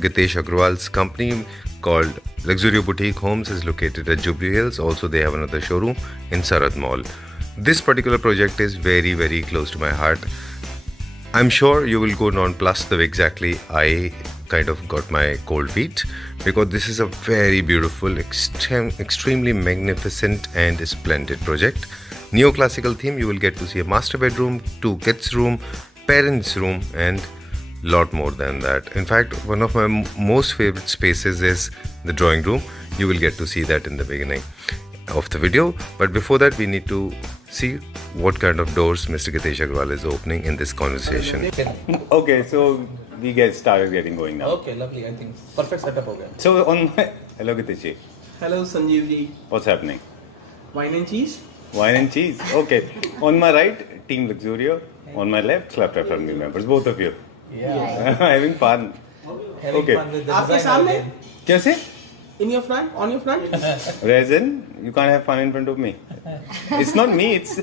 Gitesh Agrawal's company called Luxurio Boutique Homes is located at Jubilee Hills. Also, they have another showroom in Sarad Mall. This particular project is very, very close to my heart. I'm sure you will go nonplussed the way exactly I kind of got my cold feet, because this is a very beautiful, extremely magnificent and splendid project. Neoclassical theme, you will get to see a master bedroom, 2 kids room, parents room, and lot more than that. In fact, one of my most favorite spaces is the drawing room. You will get to see that in the beginning of the video, but before that we need to see what kind of doors Mr. Gitesh Agrawal is opening in this conversation. Okay, so we get started getting going now. Okay, lovely. I think perfect setup हो गया. So on my hello Gitesh ji, Hello Sanjeev ji. what's happening? Wine and cheese. Wine and cheese. Okay. On my right, Team Luxurio. On my left, Claptrap family members. Both of you. Yeah. Having fun. Having Okay. fun with the आपके designer सामने? again. कैसे? In your front? On your front? Resin, you can't have fun in front of me. It's not me. It's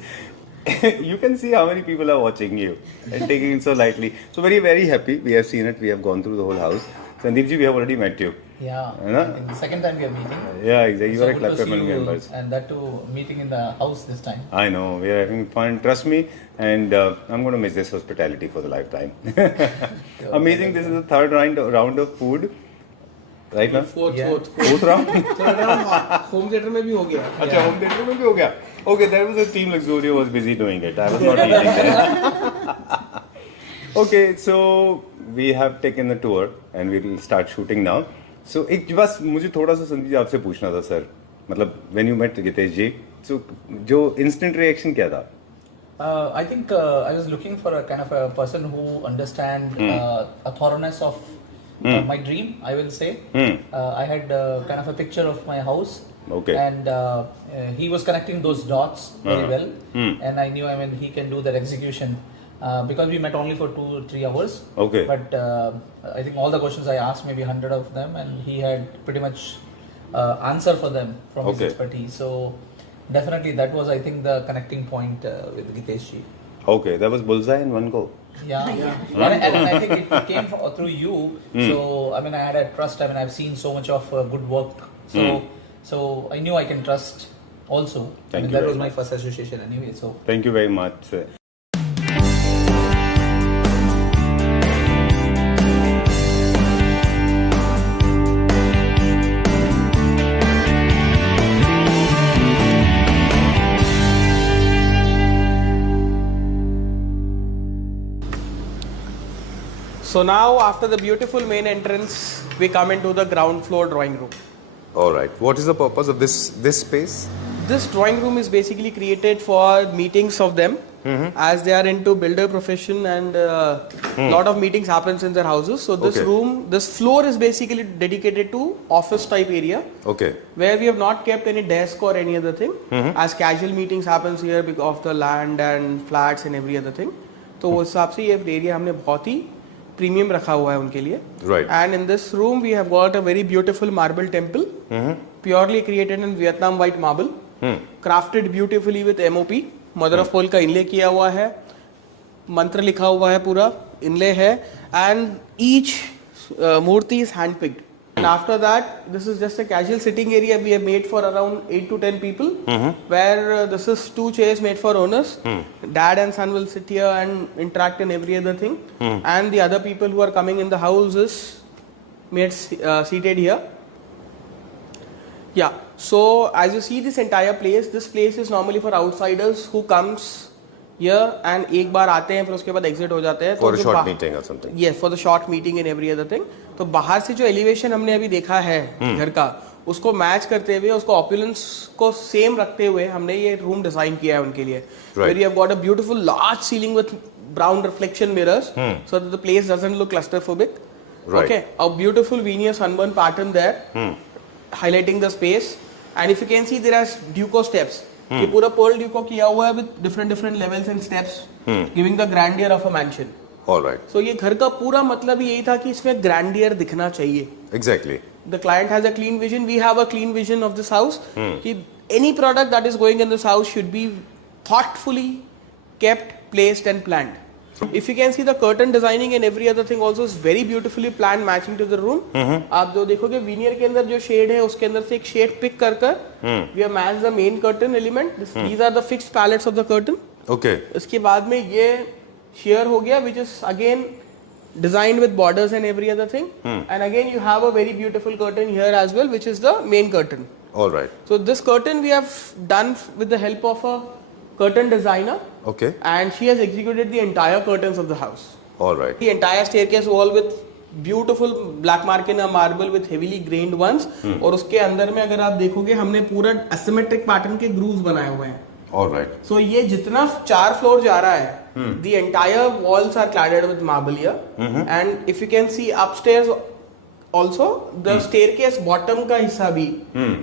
you can see how many people are watching you and taking it so lightly. So very very happy. We have seen it. We have gone through the whole house. Sandeep ji, we have already met you. Yeah. है ना? I think the second time we are meeting. Yeah, exactly. You So are a good to Claptrap see family you, members. and that too meeting in the house this time. I know, we are having fun. Trust me, and I'm going to miss this hospitality for the lifetime. Amazing. This is the third round of food. Right now? Fourth, Yeah. fourth. Fourth round? Third round home theater में भी हो गया. अच्छा, home theater में भी हो गया. Okay, there was a team Luxurio was busy doing it. I was not eating there. Okay, so we have taken the tour and we will start shooting now. So एक बस मुझे थोड़ा सा संदीप जी आपसे पूछना था सर. मतलब when you met Gitesh ji, so जो instant reaction क्या था? I think I was looking for a kind of a person who understand a thoroughness of my dream, I will say. I had kind of a picture of my house. Okay. And he was connecting those dots very well. And I knew, I mean, he can do that execution. Because we met only for 2 or 3 hours. Okay. But I think all the questions I asked, maybe 100 of them, and he had pretty much answer for them from his Okay. expertise. So definitely that was, I think, the connecting point with Gitesh ji. Okay, that was bullseye in one go. Yeah, and I think it came through you. So I mean, I had a trust. I mean, I've seen so much of good work. So I knew I can trust. Also, Thank you that very was my much. first association anyway. So Thank you very much. Sir. So now after the beautiful main entrance, we come into the ground floor drawing room. All right. What is the purpose of this space? This drawing room is basically created for meetings of them, as they are into builder profession and lot of meetings happens in their houses. So this Okay. room, this floor is basically dedicated to office type area, Okay. where we have not kept any desk or any other thing, as casual meetings happens here because of the land and flats and every other thing. तो उस हिसाब से ये area हमने बहुत ही premium रखा हुआ है उनके लिए. Right. And in this room we have got a very beautiful marble temple, purely created in Vietnam white marble, crafted beautifully with MOP, mother of pearl का inlay किया हुआ है, मंत्र लिखा हुआ है पूरा, inlay है, and each Murthy is hand picked. And after that, this is just a casual sitting area we have made for around 8 to 10 people, where this is 2 chairs made for owners. Dad and son will sit here and interact in every other thing, and the other people who are coming in the house is made seated here. Yeah, so as you see this entire place, this place is normally for outsiders who comes here and एक बार आते हैं फिर उसके बाद exit हो जाते हैं. For a जो short बा- meeting or something. Yes, for the short meeting and every other thing. तो बाहर से जो एलिवेशन हमने अभी देखा है घर का, उसको मैच करते हुए, उसको ऑपुलेंस को सेम रखते हुए हमने ये रूम डिजाइन किया है उनके लिए. Right. Where you have got a beautiful large ceiling with brown reflection mirrors, so that the place doesn't look claustrophobic. Right. Okay, a beautiful veneer sunburn pattern there, highlighting the space. And if you can see, there are Duco steps. ये पूरा pearl Duco किया हुआ है with different levels and steps, giving the grandeur of a mansion. All right. So ये घर का पूरा मतलब यही था कि इसमें grandeur दिखना चाहिए. Exactly. The client has a clean vision. We have a clean vision of this house. कि any product that is going in this house should be thoughtfully kept, placed and planned. If you can see the curtain designing and every other thing also is very beautifully planned matching to the room. आप जो देखोगे veneer के अंदर जो shade है उसके अंदर से एक शेड पिक कर we have matched the main curtain element. These are the fixed palettes of the curtain. Okay. इसके बाद में ये sheer हो गया which is again designed with borders and every other thing. And again you have a very beautiful curtain here as well which is the main curtain. All right. So this curtain we have done with the help of a curtain designer. Okay. And she has executed the entire curtains of the house. All right. The entire staircase wall with beautiful black marquina marble with heavily grained ones. और उसके अंदर में अगर आप देखोगे हमने पूरा asymmetric pattern के grooves बनाए हुए हैं. All right. So ये जितना 4 फ्लोर जा रहा है, the entire walls are cladded with marble here. And if you can see upstairs also the staircase bottom का हिस्सा भी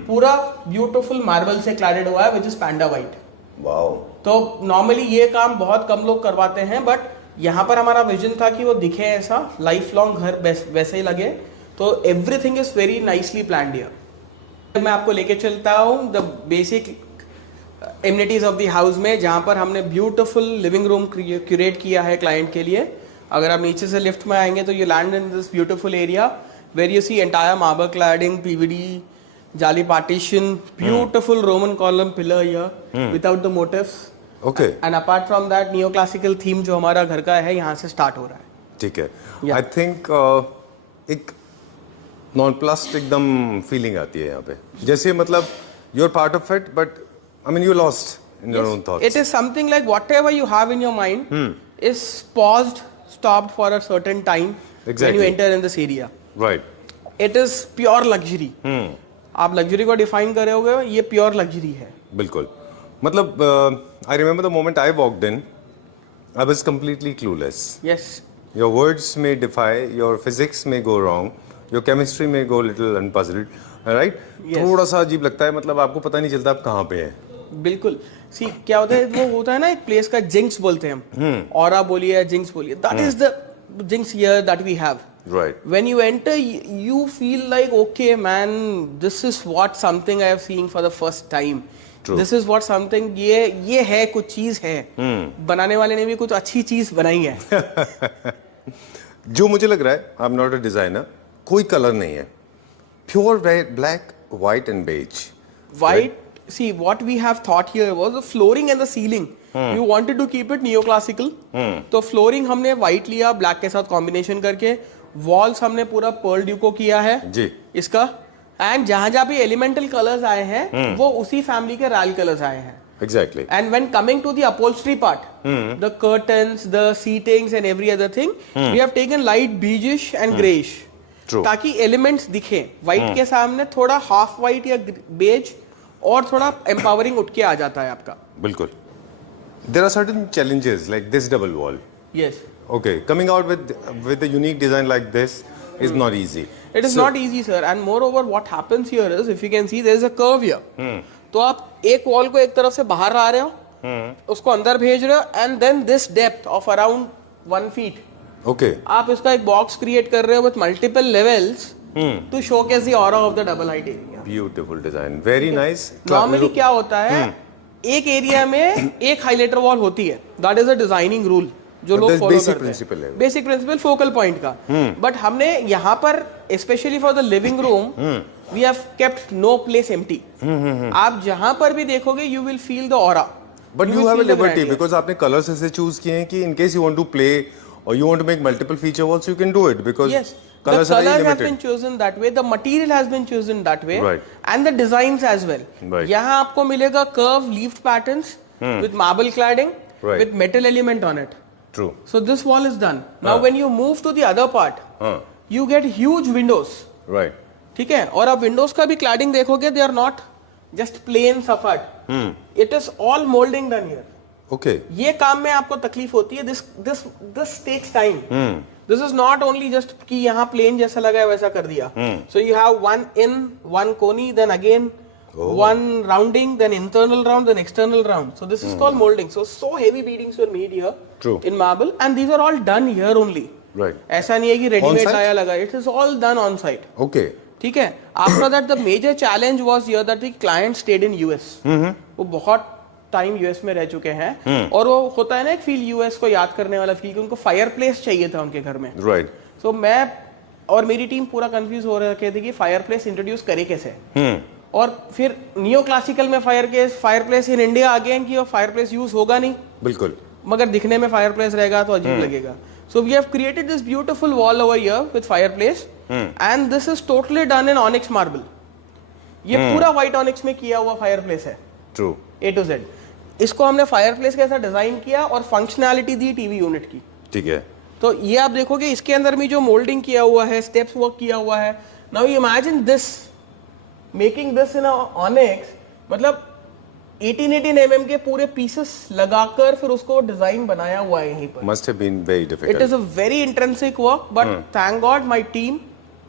पूरा beautiful marble से cladded हुआ है which is panda white. Wow. तो नॉर्मली ये काम बहुत कम लोग करवाते हैं बट यहाँ पर हमारा विजन था कि वो दिखे ऐसा लाइफ लॉन्ग घर वैसे ही लगे तो everything is very nicely planned here. मैं आपको लेके चलता हूँ the basic amenities of the house में जहाँ पर हमने ब्यूटीफुल लिविंग रूम क्यूरेट किया है क्लाइंट के लिए. अगर आप नीचे से लिफ्ट में आएंगे तो you land in this beautiful area where you see entire marble cladding PVD Jali partition, beautiful Roman column pillar here without the motifs. Okay. And apart from that, neoclassical theme जो हमारा घर का है यहाँ से start हो रहा है. ठीक है. Yeah. I think एक nonplussed एकदम feeling आती है यहाँ पे. जैसे मतलब you're part of it, but I mean you lost in your own thoughts. It is something like whatever you have in your mind is paused, stopped for a certain time when you enter in this area. Right. It is pure luxury. आप luxury को define कर रहे होगे ये pure luxury है. बिल्कुल. मतलब I remember the moment I walked in, I was completely clueless. Yes. Your words may defy, your physics may go wrong, your chemistry may go little unpuzzled, right? Yes. थोड़ा सा अजीब लगता है मतलब आपको पता नहीं चलता आप कहाँ पे हैं. बिल्कुल. सी क्या होता है वो होता है ना एक प्लेस का जिंक्स बोलते हैं हम. ऑरा बोलिए जिंक्स बोलिए. That is the jinx here that we have. Right. When you enter, you feel like, okay, man, this is what something I have seen for the first time. True. This is what something ये है कुछ चीज है. बनाने वाले ने भी कुछ अच्छी चीज बनाई है. जो मुझे लग रहा है, I'm not a designer, कोई कलर नहीं है. Pure black, white and beige. White. See, what we have thought here was the flooring and the ceiling. We wanted to keep it neoclassical. तो flooring हमने white लिया black के साथ combination करके. Walls हमने पूरा पर्ल ड्यूको किया है जी इसका. एंड जहां जहां भी एलिमेंटल कलर्स आए हैं वो उसी फैमिली के रॉयल कलर्स आए हैं. Exactly. And when coming to the upholstery part, the curtains, the seatings and every other thing, we have taken light beigish and greyish ताकि एलिमेंट्स दिखे. व्हाइट के सामने थोड़ा हाफ व्हाइट या बेज और थोड़ा एम्पावरिंग उठ के आ जाता है आपका. बिल्कुल. There are certain challenges like this double wall. Yes. Okay, coming out with a unique design like this is not easy. It is not easy, sir. And moreover, what happens here is, if you can see, there is a curve here. तो आप एक wall को एक तरफ से बाहर ला रहे हो, उसको अंदर भेज रहे हो, and then this depth of around 1 feet. Okay. आप इसका एक box create कर रहे हो with multiple levels to showcase the aura of the double height area. Beautiful design. Very nice. Normally क्या होता है, एक एरिया में एक हाइलाइटर वॉल होती है. That is a designing rule. जो लोग फॉलो करते हैं. बेसिक प्रिंसिपल फोकल पॉइंट का. बट हमने यहाँ पर specially for the living room we have kept no place empty. आप जहाँ पर भी देखोगे you will feel the aura. But you have a liberty because आपने कलर्स ऐसे चूज किए हैं कि in case you want to play और you want to make multiple feature walls you can do it because colors have been chosen that way, the material has been chosen that way, right. and the designs as well. Right. यहाँ आपको मिलेगा curve leafed patterns with marble cladding right. with metal element on it. True. So this wall is done. Now when you move to the other part, you get huge windows. Right. ठीक है. और आप windows का भी cladding देखोगे, they are not just plain suffered. It is all molding done here. Okay. ये काम में आपको तकलीफ होती है. This takes time. This is not only just कि यहाँ plain जैसा लगा है वैसा कर दिया. So you have one in, one coney, then again one rounding, then internal round, then external round. So this is called molding. So heavy beadings were made here. True. In marble, and these are all done here only. Right. ऐसा नहीं है कि ready-made लाया लगा. It is all done on site. Okay. ठीक है. After that, the major challenge was here that the client stayed in US. वो बहुत टाइम यूएस में रह चुके हैं और वो होता है ना एक फील यूएस को याद करने वाला फील कि उनको फायर प्लेस चाहिए था उनके घर में। राइट। सो मैं और मेरी टीम पूरा कंफ्यूज हो रखे थे कि फायर प्लेस इंट्रोड्यूस करे कैसे। और फिर नियो क्लासिकल में fire place in India again की फायर प्लेस यूज होगा नहीं, बिल्कुल, मगर दिखने में फायर प्लेस रहेगा तो अजीब लगेगा। So we have created this beautiful wall over here with fire place and this is totally done in onyx marble. ये पूरा व्हाइट ऑनिक्स में किया हुआ फायर प्लेस है, ट्रू, ए टू जेड। इसको हमने फायर प्लेस कैसा डिजाइन किया और फंक्शनैलिटी दी टीवी यूनिट की। ठीक है। तो ये आप देखोगे इसके अंदर भी जो मोल्डिंग किया हुआ है, स्टेप्स वर्क किया हुआ है। Now you imagine this, making this in onyx, मतलब 18 mm के पूरे पीसेस लगाकर फिर उसको डिजाइन बनाया हुआ है यहीं पर। Must have been very difficult. It is a very intrinsic work, but thank God my team,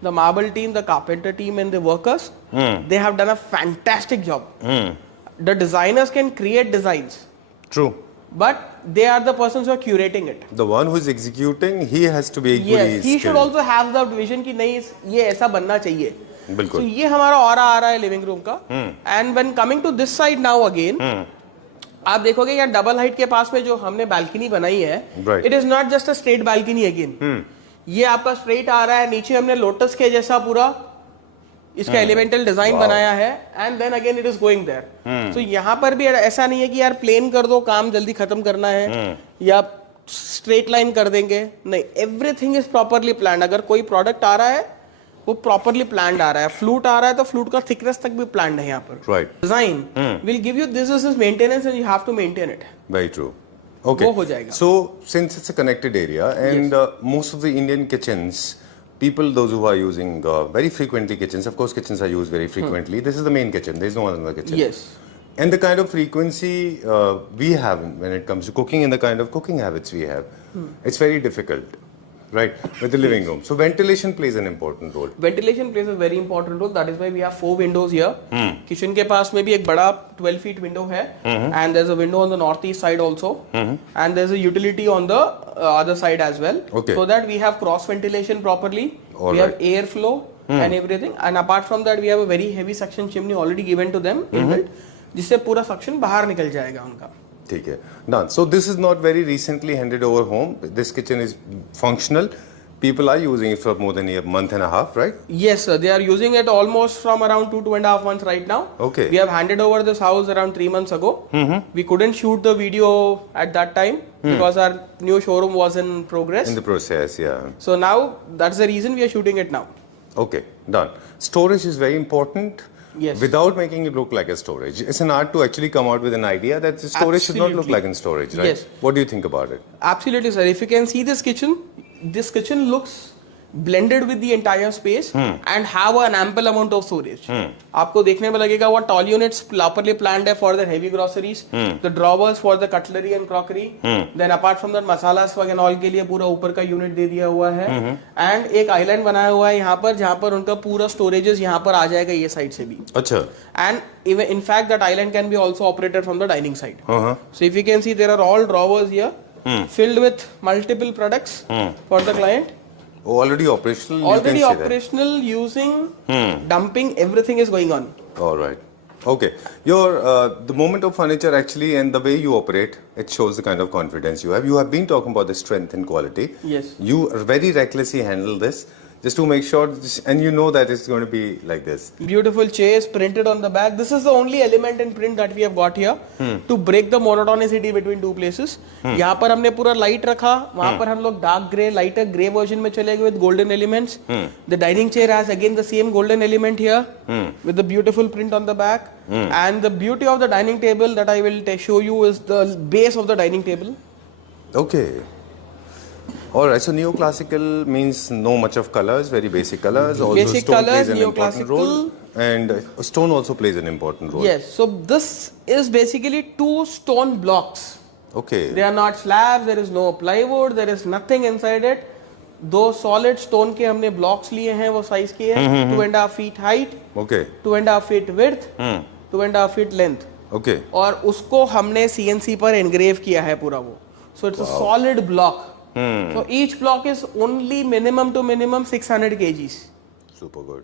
the marble team, the carpenter team and the workers, they have done a fantastic job. The designers can create designs, True. but they are the persons who are curating it. The one who is executing, he has to be equally Yes, he should skilled. also have the vision कि नहीं ये ऐसा बनना चाहिए। बिल्कुल। So ये हमारा aura आ रहा है लिविंग रूम का। And when coming to this side now again, आप देखोगे यहाँ डबल हाइट के पास में जो हमने बालकनी बनाई है, Right. It is not just a straight balcony again. ये आपका स्ट्रेट आ रहा है, नीचे हमने लोटस के जैसा पूरा इसका एलिमेंटल डिजाइन बनाया है and then again it is going there. तो यहाँ पर भी ऐसा नहीं है कि यार प्लेन कर दो, काम जल्दी खत्म करना है या स्ट्रेट लाइन कर देंगे, नहीं, एवरीथिंग इज प्रॉपरली प्लान्ड। अगर कोई प्रोडक्ट आ रहा है वो प्रॉपरली प्लान्ड आ रहा है, फ्लूट आ रहा है तो फ्लूट का थिकनेस तक भी प्लान्ड है यहाँ पर। Right. Design will give you this is maintenance and you have to maintain it. Very true. Okay. वो हो जाएगा। So, since it's a connected area and most of the Indian kitchens, people, those who are using very frequently kitchens, of course, kitchens are used very frequently. This is the main kitchen. There is no other kitchen. Yes. And the kind of frequency we have when it comes to cooking and the kind of cooking habits we have, it's very difficult, right? With the living room. So ventilation plays an important role. Ventilation plays a very important role. That is why we have 4 windows here. Kitchen के पास में भी एक बड़ा 12 feet window है, and there's a window on the northeast side also, and there's a utility on the other side as well. Okay. So that we have cross ventilation properly. All we right. have air flow and everything. And apart from that, we have a very heavy suction chimney already given to them inbuilt, जिससे पूरा suction बाहर निकल जाएगा उनका। ठीक है, done. So this is not very recently handed over home. This kitchen is functional. People are using it for more than a month and a half, right? Yes, sir. They are using it almost from around 2.5 months right now. Okay. We have handed over this house around 3 months ago. We couldn't shoot the video at that time because our new showroom was in progress. In the process, yeah. So now that's the reason we are shooting it now. Okay, done. Storage is very important. Yes. Without making it look like a storage. It's an art to actually come out with an idea that the storage should not look Absolutely. like in storage, right? Yes. What do you think about it? Absolutely, sir. If you can see this kitchen looks blended with the entire space and have an ample amount of storage. आपको देखने में लगेगा what all units properly planned है for the heavy groceries, the drawers for the cutlery and crockery, then apart from that masalas and all के लिए पूरा ऊपर का unit दे दिया हुआ है, and एक island बनाया हुआ है यहाँ पर जहाँ पर उनका पूरा storages यहाँ पर आ जाएगा ये side से भी. अच्छा. And even in fact that island can be also operated from the dining side. Uh-huh. So if you can see there are all drawers here filled with multiple products for the client. Oh, already operational. you Already can see operational, using, dumping, everything is going on. That. All right. Okay. Your the moment of furniture actually and the way you operate, it shows the kind of confidence you have. You have been talking about the strength and quality. Yes. You very recklessly handle this just to make sure, and you know that it's going to be like this. Beautiful chairs printed on the back. This is the only element in print that we have got here to break the monotonicity between two places. यहाँ पर हमने पूरा light रखा, वहाँ पर हम लोग dark grey, lighter grey version में चले गए with golden elements. The dining chair has again the same golden element here with the beautiful print on the back. And the beauty of the dining table that I will show you is the base of the dining table. Okay. All right. So neoclassical means no much of colors, very basic colors. Also, Basic stone colors, plays an important role, neoclassical. and stone also plays an important role. Yes, so this is basically 2 stone blocks. Okay. They are not slabs, there is no plywood, there is nothing inside it. 2 solid stone के हमने blocks लिए हैं, वो size के हैं, 2.5 feet height, Okay. 2.5 feet width, 2.5 feet length. Okay. और उसको हमने CNC पर engrave किया है पूरा वो. So it's a solid block. So each block is only minimum to minimum 600 kgs. Super good.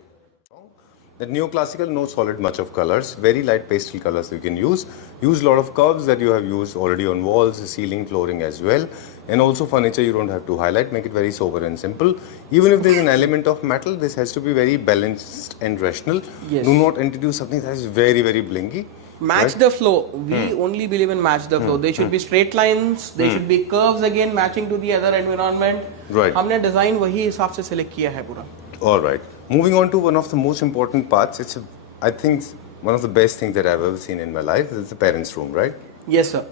That neoclassical, no solid much of colors, very light pastel colors you can use. Use a lot of curves that you have used already on walls, ceiling, flooring as well. And also furniture you don't have to highlight, make it very sober and simple. Even if there is an element of metal, this has to be very balanced and rational. Yes. Do not introduce something that is very, very blingy. Match right? the flow. We only believe in match the flow. They should be straight lines. They should be curves again, matching to the other environment. Right. हमने design वही हिसाब से select किया है पूरा. All right. Moving on to one of the most important parts. I think, one of the best things that I've ever seen in my life. It's the parents' room, right? Yes, sir.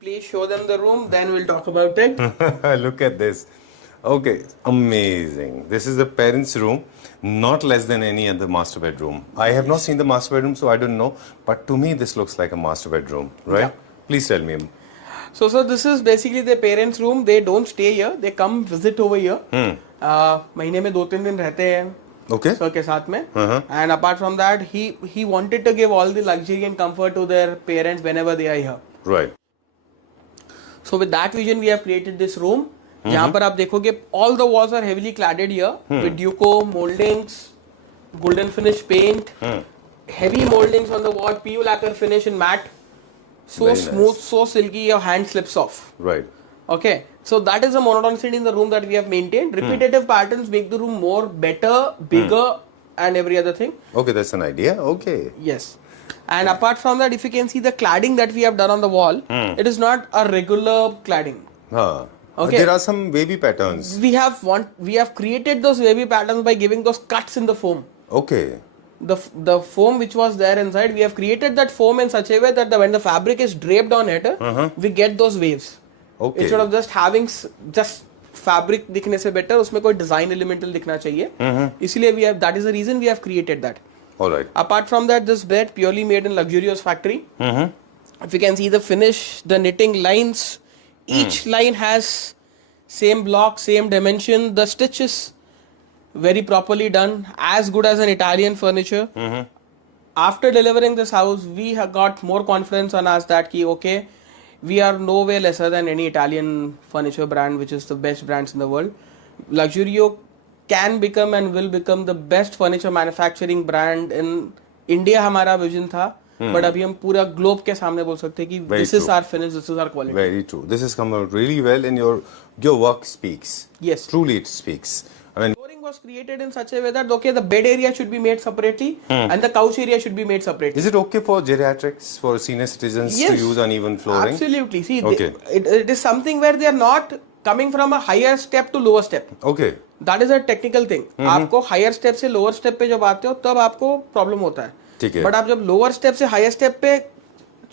Please show them the room, then we'll talk about it. Look at this. Okay, amazing. This is the parents' room, not less than any other master bedroom. I have not seen the master bedroom, so I don't know. But to me, this looks like a master bedroom, right? Yeah. Please tell me. So, sir, this is basically the parents' room. They don't stay here. They come visit over here. महीने में 2-3 दिन रहते हैं. Okay. Sir के साथ में. And apart from that, he wanted to give all the luxury and comfort to their parents whenever they are here. Right. So with that vision, we have created this room. जहाँ पर आप देखोगे all the walls are heavily cladded here with Duco moldings, golden finish paint, heavy moldings on the wall, PU lacquer finish in matte, so Very smooth, nice. so silky, your hand slips off. Right. Okay, so that is the monotonicity in the room that we have maintained. Repetitive patterns make the room more better, bigger, and every other thing. Okay, that's an idea. Okay. Yes. And apart from that, if you can see the cladding that we have done on the wall, it is not a regular cladding. Okay. There are some wavy patterns. We have created those wavy patterns by giving those cuts in the foam. Okay. The foam which was there inside, we have created that foam in such a way that when the fabric is draped on it, we get those waves. Okay. Instead of just having just fabric दिखने से better, उसमें कोई design elemental दिखना चाहिए. इसीलिए that is the reason we have created that. All right. Apart from that, this bed purely made in luxurious factory. If you can see the finish, the knitting lines, each line has same block, same dimension. The stitch is very properly done, as good as an Italian furniture. After delivering this house, we have got more confidence on us that okay, we are no way lesser than any Italian furniture brand, which is the best brands in the world. Luxurio can become and will become the best furniture manufacturing brand in India. हमारा vision था, but अभी हम पूरा globe के सामने बोल सकते हैं कि this is our finish, this is our quality. Very true. This has come out really well, and your work speaks. Yes. Truly, it speaks. I mean, Flooring was created in such a way that the bed area should be made separately and the couch area should be made separately. is it okay for geriatrics, for senior citizens Yes. to use uneven flooring? Absolutely. See, Okay. it is something where they are not coming from a higher step to lower step. Okay. That is a technical thing. आपको higher step से lower step पे जब आते हो तब आपको problem होता है. ठीक है. But आप जब lower step से higher step पे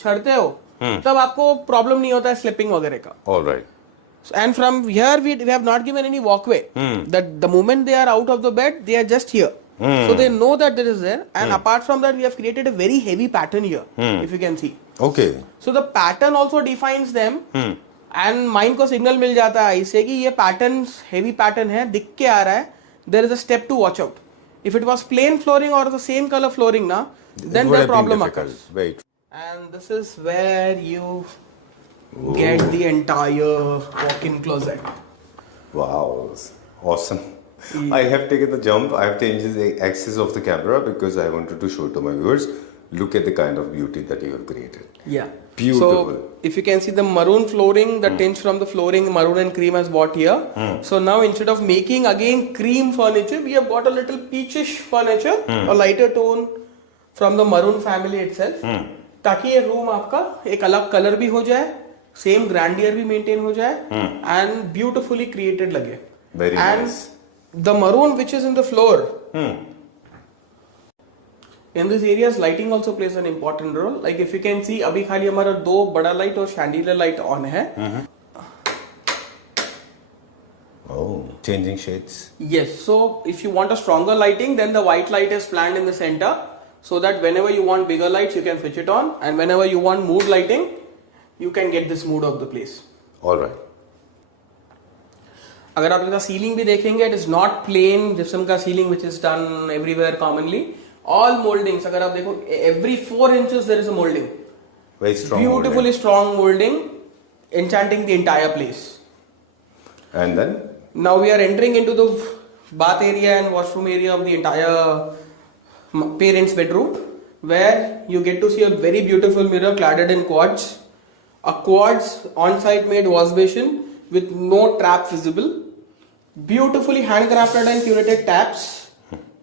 चढ़ते हो तब आपको problem नहीं होता है slipping वगैरह का. All right. And from here we have not given any walkway. That the moment they are out of the bed, they are just here. So they know that there is there. And apart from that, we have created a very heavy pattern here, if you can see. Okay. So the pattern also defines them. And mind को signal मिल जाता है इससे कि ये pattern heavy pattern है, दिख के आ रहा है. There is a step to watch out. If it was plain flooring or the same color flooring na, then the problem occurs. Very true. And this is where you get the entire walk-in closet. Wow. Awesome. I have taken the jump. I have changed the axis of the camera because I wanted to show it to my viewers. Look at the kind of beauty that you have created. Yeah. Beautiful. So if you can see the maroon flooring, the tinge from the flooring, maroon and cream has bought here. So now instead of making again cream furniture, we have bought a little peachish furniture, a lighter tone from the maroon family itself. ताकि ये room आपका एक अलग colour भी हो जाए, same grandeur भी maintain हो जाए, and beautifully created लगे. Very and nice. the maroon which is in the floor. In this areas, lighting also plays an important role. Like if you can see, अभी खाली हमारा 2 बड़ा light और chandelier light on है. Oh, changing shades. Yes. So if you want a stronger lighting, then the white light is planned in the center, so that whenever you want bigger lights, you can switch it on, and whenever you want mood lighting, you can get this mood of the place. All right. अगर आप इसका ceiling भी देखेंगे, it is not plain gypsum का ceiling which is done everywhere commonly. All moldings, अगर आप देखो, every 4 inches there is a molding. Very strong. Beautifully molding. strong molding, enchanting the entire place. And then? Now we are entering into the bath area and washroom area of the entire parents' bedroom, where you get to see a very beautiful mirror cladded in quartz. A quartz on-site made wash basin with no trap visible. Beautifully handcrafted and curated taps.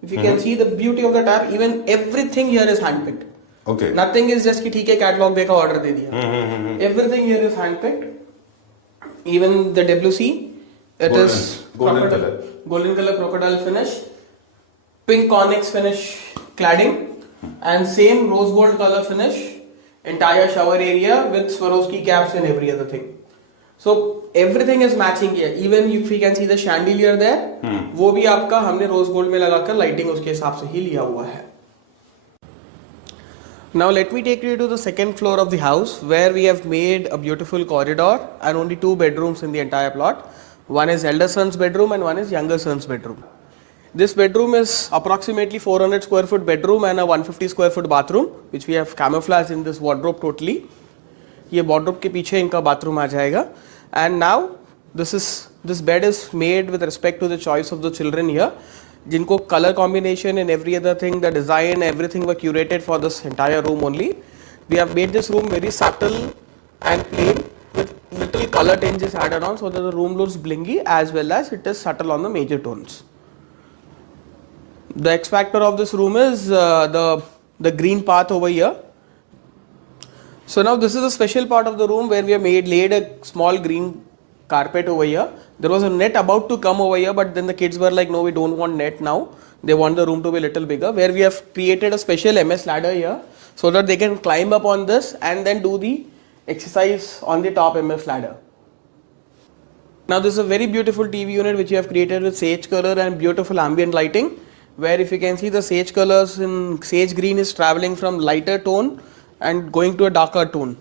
If you can see the beauty of the tap, even everything here is handpicked. Okay. Nothing is just कि ठीक है catalogue देखा order दे दिया. Everything here is handpicked. Even the WC, it is Golden color. Golden color crocodile finish, pink onyx finish cladding, and same rose gold color finish. Entire shower area with Swarovski caps and every other thing. So everything is matching here. Even if you can see the chandelier there, वो भी आपका हमने rose gold में लगाकर lighting उसके हिसाब से ही लिया हुआ है. Now let me take you to the second floor of the house, where we have made a beautiful corridor and only 2 bedrooms in the entire plot. One is elder son's bedroom and one is younger son's bedroom. This bedroom is approximately 400 square foot bedroom and a 150 square foot bathroom, which we have camouflaged in this wardrobe totally. ये wardrobe के पीछे इनका bathroom आ जाएगा. And now this bed is made with respect to the choice of the children here. जिनको color combination and every other thing, the design, everything were curated for this entire room only. We have made this room very subtle and plain with little color tinges added on, so that the room looks blingy as well as it is subtle on the major tones. The X factor of this room is the green path over here. So now this is a special part of the room where we have laid a small green carpet over here. There was a net about to come over here, but then the kids were like, no, we don't want net now. They want the room to be a little bigger, where we have created a special MS ladder here so that they can climb up on this and then do the exercise on the top MS ladder. Now this is a very beautiful TV unit which we have created with sage color and beautiful ambient lighting, where if you can see the sage colors in sage green is traveling from lighter tone and going to a darker tone.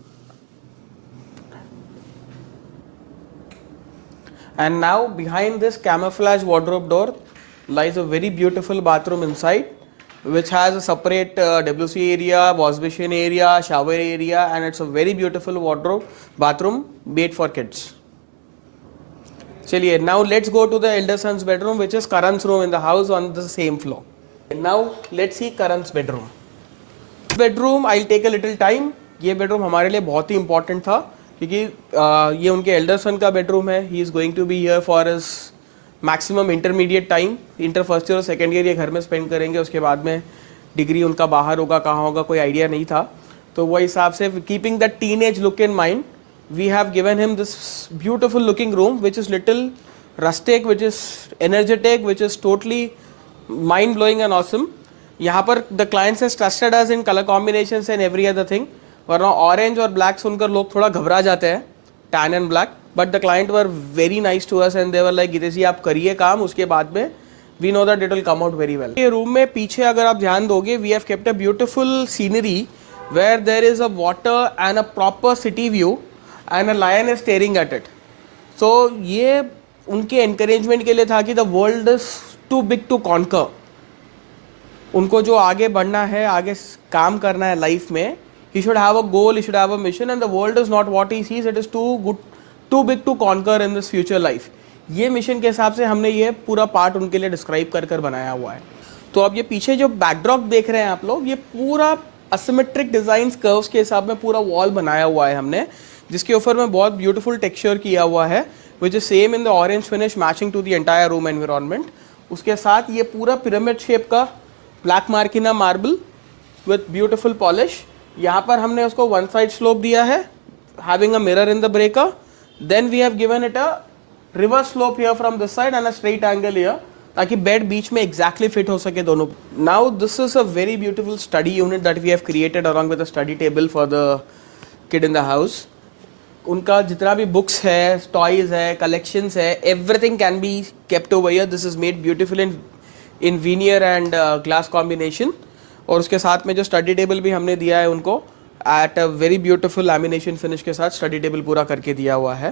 And now behind this camouflage wardrobe door lies a very beautiful bathroom inside, which has a separate WC area, wash basin area, shower area, and it's a very beautiful wardrobe bathroom made for kids. Chaliye, now let's go to the elder son's bedroom, which is Karan's room in the house on the same floor. Now let's see Karan's bedroom. This bedroom I'll take a little time. ये bedroom हमारे लिए बहुत ही important था, क्योंकि ये उनके elder son का bedroom है. He is going to be here for his maximum intermediate time. Inter first year और second year ये घर में spend करेंगे. उसके बाद में डिग्री उनका बाहर होगा, कहाँ होगा, कोई आइडिया नहीं था. तो वो हिसाब से keeping that teenage look in mind, we have given him this beautiful looking room, which is little rustic, which is energetic, which is totally mind blowing and awesome. यहाँ पर the clients has trusted us in color combinations and every other thing. वरना orange और black सुनकर लोग थोड़ा घबरा जाते हैं, tan and black, but the client were very nice to us and they were like Geetesh ji आप करिए काम, उसके बाद में we know that it will come out very well. ये रूम में पीछे अगर आप ध्यान दोगे, we have kept a beautiful scenery where there is a water and a proper city view and a lion is staring at it. So ये उनके encouragement के लिए था कि the world is too big to conquer. उनको जो आगे बढ़ना है, आगे काम करना है लाइफ में, he should have a goal, he should have a mission, and the world is not what he sees, it is too big to conquer in this future life. ये मिशन के हिसाब से हमने ये पूरा पार्ट उनके लिए डिस्क्राइब कर कर बनाया हुआ है. तो अब ये पीछे जो बैकड्रॉप देख रहे हैं आप लोग, ये पूरा असिमेट्रिक डिजाइन कर्व्स के हिसाब में पूरा वॉल बनाया हुआ है हमने, जिसके ऊपर में बहुत ब्यूटीफुल टेक्सचर किया हुआ है, which is same in the orange finish matching to the entire room environment. उसके साथ ये पूरा पिरामिड शेप का black marquina marble with beautiful polish. यहाँ पर हमने उसको वन साइड स्लोप दिया है, having a mirror in the breaker. Then we have given it a reverse slope here from this side and a straight angle here, ताकि bed बीच में exactly fit हो सके दोनों. Now this is a very beautiful study unit that we have created along with a study table for the kid in the house. उनका जितना भी books है, टॉयज है, कलेक्शंस है, everything can be kept over here. This is made beautiful in veneer and glass combination. और उसके साथ में जो स्टडी टेबल भी हमने दिया है उनको at a very beautiful lamination finish के साथ स्टडी टेबल पूरा करके दिया हुआ है.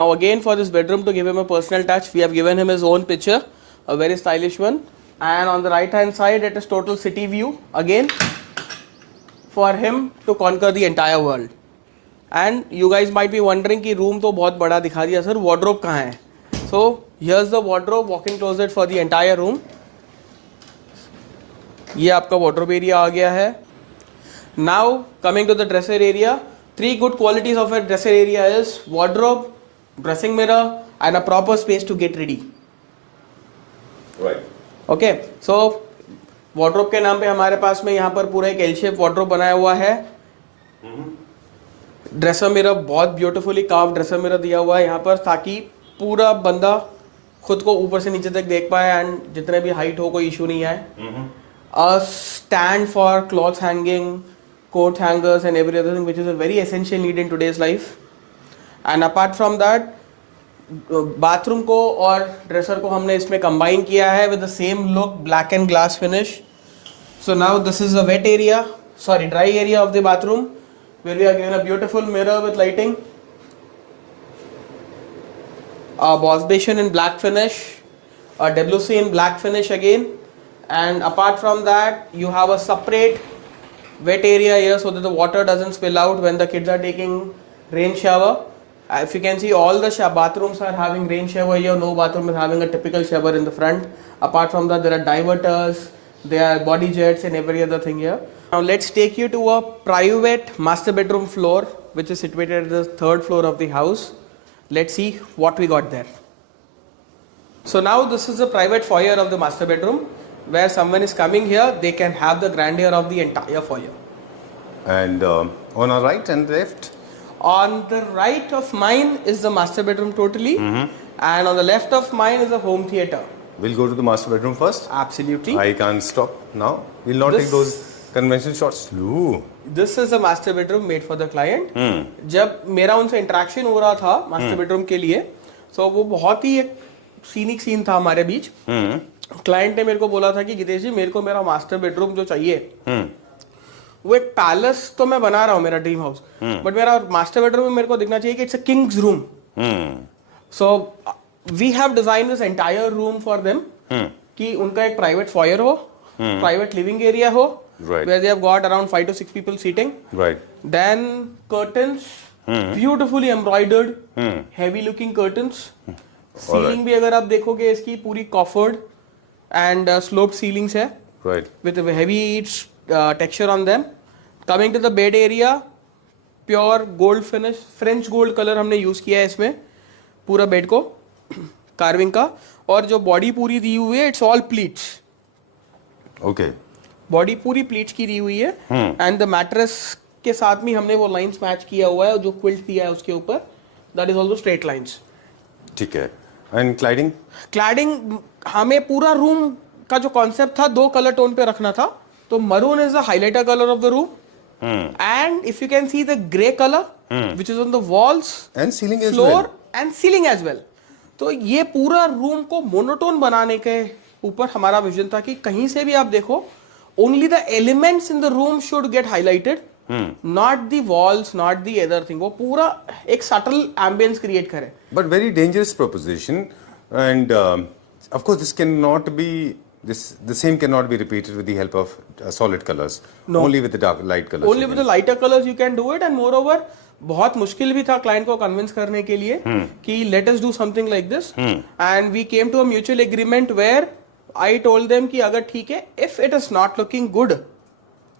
Now again for this bedroom to give him a personal touch, we have given him his own picture, a very stylish one, and on the right hand side it is total city view again for him to conquer the entire world. And you guys might be wondering कि room तो बहुत बड़ा दिखा दिया sir, wardrobe कहाँ है? So here's the wardrobe, walk in closet for the entire room. ये आपका wardrobe एरिया आ गया है. Now coming to the dresser area, 3 good qualities of a dresser area is wardrobe, dressing mirror, and a proper space to get ready. Right. Okay so wardrobe के नाम पे हमारे पास में यहाँ पर पूरा एक एल शेप वार्डरोब बनाया हुआ है. ड्रेसर मिरर बहुत ब्यूटीफुली कार्व ड्रेसर मिरर दिया हुआ है यहाँ पर, ताकि पूरा बंदा खुद को ऊपर से नीचे तक देख पाए एंड जितने भी हाइट हो कोई इशू नहीं आए. A stand for cloth hanging, coat hangers and every other thing which is a very essential need in today's life. And apart from that bathroom को और ड्रेसर को हमने इसमें कंबाइन किया है with the same look, black and glass finish. So now this is a wet area, sorry dry area of the bathroom, where we are given a beautiful mirror with lighting, a wash basin in black finish, a WC in black finish again, and apart from that you have a separate wet area here so that the water doesn't spill out when the kids are taking rain shower. If you can see, all the bathrooms are having rain shower here. No bathroom is having a typical shower in the front. Apart from that, there are diverters, there are body jets and every other thing here. Now let's take you to a private master bedroom floor which is situated at the 3rd floor of the house. Let's see what we got there. So now this is the private foyer of the master bedroom, where someone is coming here, they can have the grandeur of the entire foyer. And on our right and left? On the right of mine is the master bedroom totally, and on the left of mine is a home theater. We'll go to the master bedroom first. Absolutely. I can't stop now. We'll not take those conventional shots. Ooh. This is a master bedroom made for the client. जब मेरा उनसे interaction हो रहा था master bedroom के लिए, so वो बहुत ही एक सीनिक सीन था हमारे बीच. क्लाइंट ने मेरे को बोला था कि गितेश जी, मेरे को मेरा मास्टर बेडरूम जो चाहिए वो एक पैलेस तो मैं बना रहा हूँ, मेरा ड्रीम हाउस, बट मेरा मास्टर बेडरूम में मेरे को दिखना चाहिए कि it's a king's room. So we have design this entire room for them कि उनका एक प्राइवेट फॉयर हो, प्राइवेट लिविंग एरिया हो, where they have got around 5 to 6 people sitting. Right. Then curtains, beautifully embroidered, heavy looking curtains. Ceiling भी अगर आप देखोगे इसकी पूरी coffered and sloped ceilings है. Right. With a heavy texture on them. Coming to the bed area, pure gold finish, French gold color हमने use किया है इसमें पूरा बेड को कार्विंग का. और जो बॉडी पूरी दी हुई है, it's all pleats. Okay. Body पूरी प्लीट्स की दी हुई है. एंड द मैट्रेस के साथ में हमने वो लाइंस मैच किया हुआ है, जो क्विल्ट दिया है उसके ऊपर, that is also straight lines. ठीक है. And cladding? क्लैडिंग हमें पूरा रूम का जो कॉन्सेप्ट था 2 कलर टोन पे रखना था. तो maroon is the highlighter colour of the room, and if you can see the grey colour which is on the walls and ceiling as floor and ceiling as well. तो ये पूरा room को monotone बनाने के ऊपर हमारा vision था कि कहीं से भी आप देखो, only the elements in the room should get highlighted, not the walls, not the other thing. वो पूरा एक subtle ambience create करे. But very dangerous proposition, and of course this cannot be the same cannot be repeated with the help of solid colors. No. Only with the dark light colors. Only with the lighter colors you can do it, and moreover बहुत मुश्किल भी था client को convince करने के लिए कि let us do something like this, and we came to a mutual agreement where I told them कि अगर ठीक है, if it is not looking good,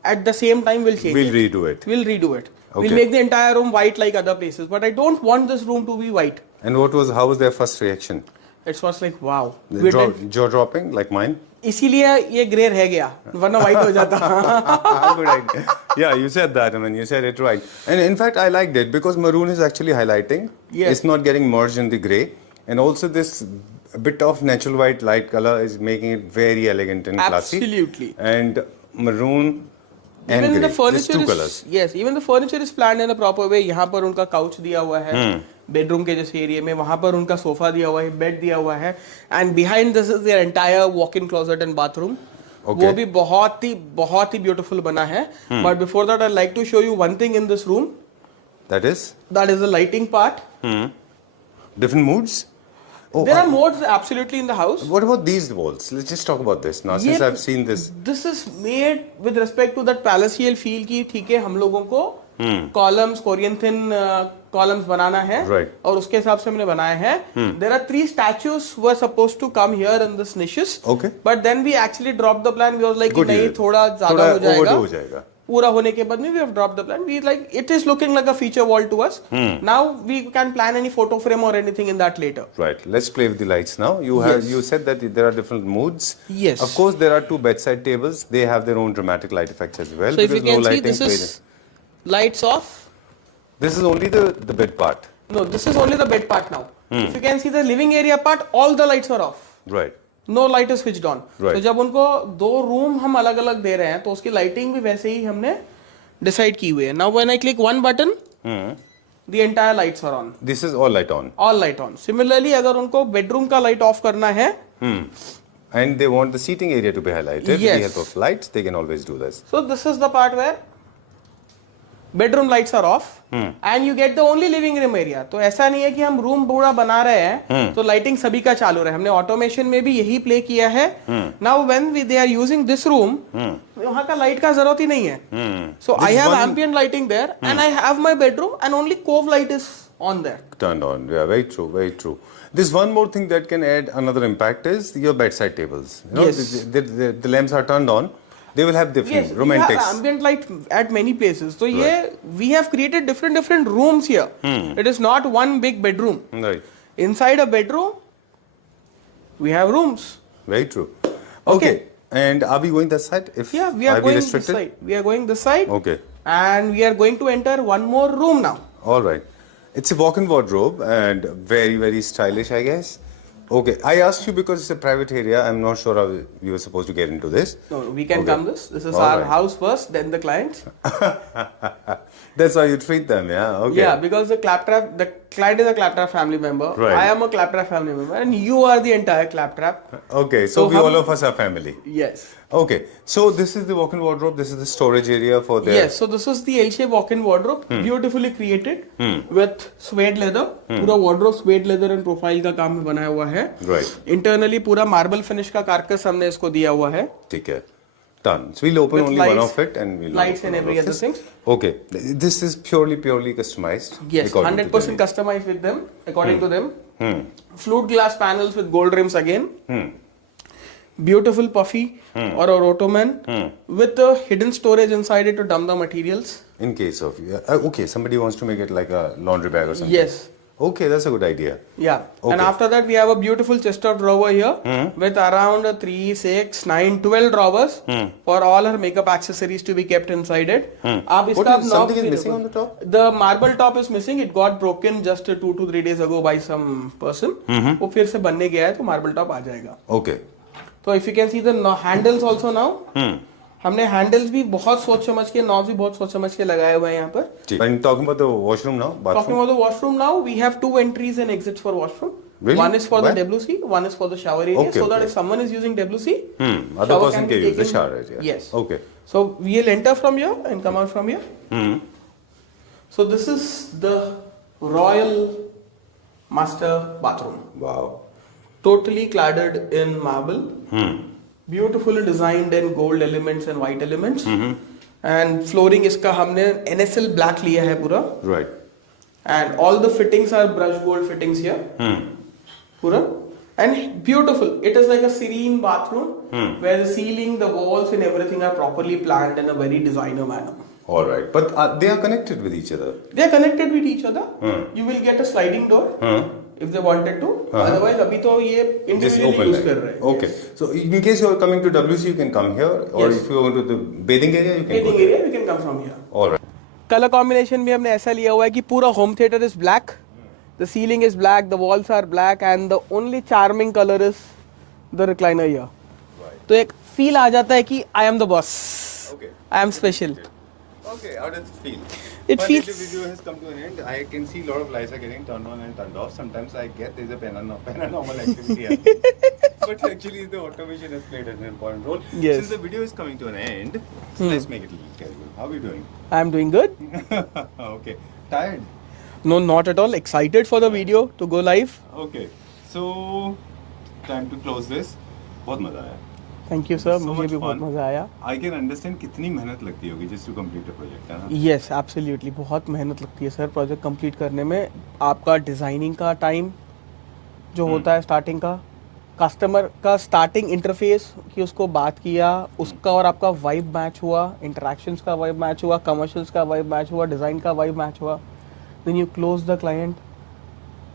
at the same time we'll change We'll it. redo it. We'll redo it. Okay. We'll make the entire room white like other places, but I don't want this room to be white. And how was their first reaction? It was like wow. We did. Jaw dropping like mine? इसीलिए ये grey रह गया, वरना white हो जाता. Good idea. Yeah, you said that. I mean, you said it right. And in fact, I liked it because maroon is actually highlighting. Yes. It's not getting merged in the gray, and also this a bit of natural white light color is making it very elegant and classy. Absolutely. And maroon and Even grey, the furniture just two is, colors. yes, even the furniture is planned in a proper way. यहाँ पर उनका couch दिया हुआ है bedroom के जैसे area में, वहाँ पर उनका सोफा दिया हुआ है, बेड दिया हुआ है, and behind this is their entire walk in closet and bathroom. वो भी बहुत ही ब्यूटीफुल बना है. But before that I like to show you one thing in this room. That is the lighting part. different moods. Oh, There are modes absolutely in the house. What about these walls? Let's just talk about this now, since I've seen this. This is made with respect to that palaceal feel कि ठीक है हम लोगों को columns कोरियंथिन columns बनाना है Right. और उसके हिसाब से हमने बनाए हैं. There are 3 statues were supposed to come here in this niches. Okay. But then we actually dropped the plan. We was like Good नहीं idea. थोड़ा ज्यादा थोड़ा हो जाएगा. overdo हो जाएगा. पूरा होने के बाद में we have dropped the plan. We like it is looking like a feature wall to us. Now we can plan any photo frame or anything in that later. Right. Let's play with the lights now. You said that there are different moods. Yes. Of course, there are 2 bedside tables. They have their own dramatic light effects as well. So if you because can no see, lighting this is lights off. This is only the bed part. No, this is only the bed part now. If you can see the living area part, all the lights are off. Right. No light is switched on. Right. तो जब उनको 2 room हम अलग अलग दे रहे हैं तो उसकी लाइटिंग भी वैसे ही हमने डिसाइड की हुई है. Now when I click one button, the entire lights are on. This is all light on. All light on. Similarly, अगर उनको बेडरूम का लाइट ऑफ करना है, And they want the seating area to be highlighted with Yes. the help of lights. They can always do this. so this is the part where bedroom lights are off and you get the only living room area. तो ऐसा नहीं है कि हम room पूरा बना रहे हैं तो लाइटिंग सभी का चालू रहे. हमने ऑटोमेशन में भी यही प्ले किया है. Now when they are using this room, वहां का लाइट का जरूरत ही नहीं है. So I have ambient lighting there and I have my bedroom and only cove light is on there. Turned on. Yeah, very true, very true. There's one more thing that can add another impact is your bedside tables. You know, Yes. the lamps are turned on. They will have different Yes, we romantics. have ambient light at many places. So ये we have created different rooms here. It is not one big bedroom. Right. Inside a bedroom, we have rooms. Very true. Okay. And are we going this side? If Yeah, we are going this restricted? side. We are going this side. Okay. And we are going to enter one more room now. All right. It's a walk-in wardrobe and very, very stylish, I guess. Okay. I asked you because it's a private area. I'm not sure how we were supposed to get into this. No, we can Okay. come this. This is All our right. house first, then the client. That's how you treat them, yeah? Okay. Yeah, because the client is a Claptrap family member. Right. I am a Claptrap family member, and you are the entire Claptrap. Okay. So, So we all of us are family. Yes. Okay. So this is the walk-in wardrobe. This is the storage area for their... Yes, so this is the L-shaped walk-in wardrobe, beautifully created with suede leather. पूरा wardrobe suede leather and profile का काम में बनाया हुआ है. Right. Internally पूरा marble finish का carcass हमने इसको दिया हुआ है. Take care. Done. So we'll open With only lights, one of it and we'll lights open and all every of other this. things. Okay. This is purely customized. Yes, according to 100% their customized with them, according to them. Flute glass panels with gold rims again. Beautiful puffy or a ottoman with a hidden storage inside it to dump the materials. In case of... okay, somebody wants to make it like a laundry bag or something. Yes. Okay, that's a good idea. Yeah. And Okay. after that we have a beautiful chest of drawer here with around 3, 6, 9, 12 drawers for all her makeup accessories to be kept inside it. आप इसका What is, knob something is भी missing देखो. on the top? The marble top is missing. It got broken just 2 to 3 days ago by some person. वो फिर से बनने गया है तो marble top आ जाएगा. Okay. So if you can see the handles also now. हमने handles भी बहुत सोच समझ के, knobs भी बहुत सोच समझ के लगाए हुए हैं यहाँ पर. And talking about the washroom now, Talking bathroom. about the washroom now, we have 2 entries and exits for washroom. Really? One is for Why? the WC, one is for the shower area, Okay, so that okay. if someone is using WC, Other shower person can be can use the taken- shower area. Yes. Okay. So we'll enter from here and come out from here. So this is the royal master bathroom. Wow. Totally cladded in marble. Beautifully designed in gold elements and white elements. And flooring इसका हमने NSL black लिया है पूरा. Right. And all the fittings are brushed gold fittings here. Pura. And beautiful. It is like a serene bathroom where the ceiling, the walls and everything are properly planned in a very designer manner. All right. But they are connected with each other. They are connected with each other. You will get a sliding door if they wanted to. Otherwise, अभी तो ये Just individually open use like. कर रहे हैं. Okay. So in case you are coming to WC, you can come here. Or Yes. if you are going to the bathing area, you can Bathing go there. area, we can come from here. All right. Colour combination भी हमने ऐसा लिया हुआ है कि पूरा home theatre is black, the ceiling is black, the walls are black and the only charming colour is the recliner here. तो एक फील आ जाता है कि I am the boss, Okay. I am special. Okay, how does it feel? It Finally, feels- the video has come to an end. I can see a lot of lights are getting turned on and turned off. Sometimes I get there's a paranormal activity happening. But actually the automation has played an important role. Yes. Since the video is coming to an end, so let's make it a little casual. How are we doing? I am doing good. Okay. Tired? No not at all. Excited for the video to go live. Okay. So time to close this. बहुत मजा आया. Thank you sir, So मुझे much भी बहुत fun. मज़ा आया. I can understand कितनी मेहनत लगती होगी just to complete a project, है ना? यस एब्सोल्युटली, बहुत मेहनत लगती है सर प्रोजेक्ट कंप्लीट करने में. आपका डिज़ाइनिंग का टाइम जो होता है, स्टार्टिंग का कस्टमर का स्टार्टिंग इंटरफेस कि उसको बात किया, उसका और आपका वाइब मैच हुआ, इंटरेक्शंस का वाइब मैच हुआ, कमर्शियल्स का वाइब मैच हुआ, डिज़ाइन का वाइब मैच हुआ, then you close the client.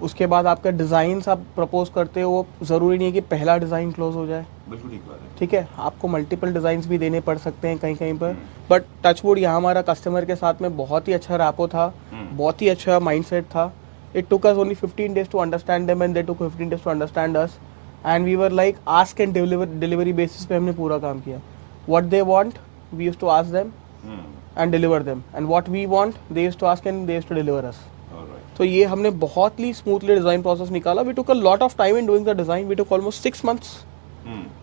उसके बाद आपका डिज़ाइंस आप प्रपोज करते हो, वो ज़रूरी नहीं है कि पहला डिज़ाइन क्लोज हो जाए. बिल्कुल ठीक बात है. ठीक है, आपको मल्टीपल डिज़ाइंस भी देने पड़ सकते हैं कहीं कहीं पर. बट टचवुड यहाँ हमारा कस्टमर के साथ में बहुत ही अच्छा रैपो था, बहुत ही अच्छा माइंडसेट था. It took us only 15 days to understand them and they took 15 days to understand us. And we were like ask and delivery basis पे हमने पूरा काम किया. What they want we used to ask them and deliver them, and what we want they used to ask and they used to deliver us. Alright. तो ये हमने बहुत ही स्मूथली डिज़ाइन प्रोसेस निकाला. We took a lot of time in doing the design. We took almost 6 months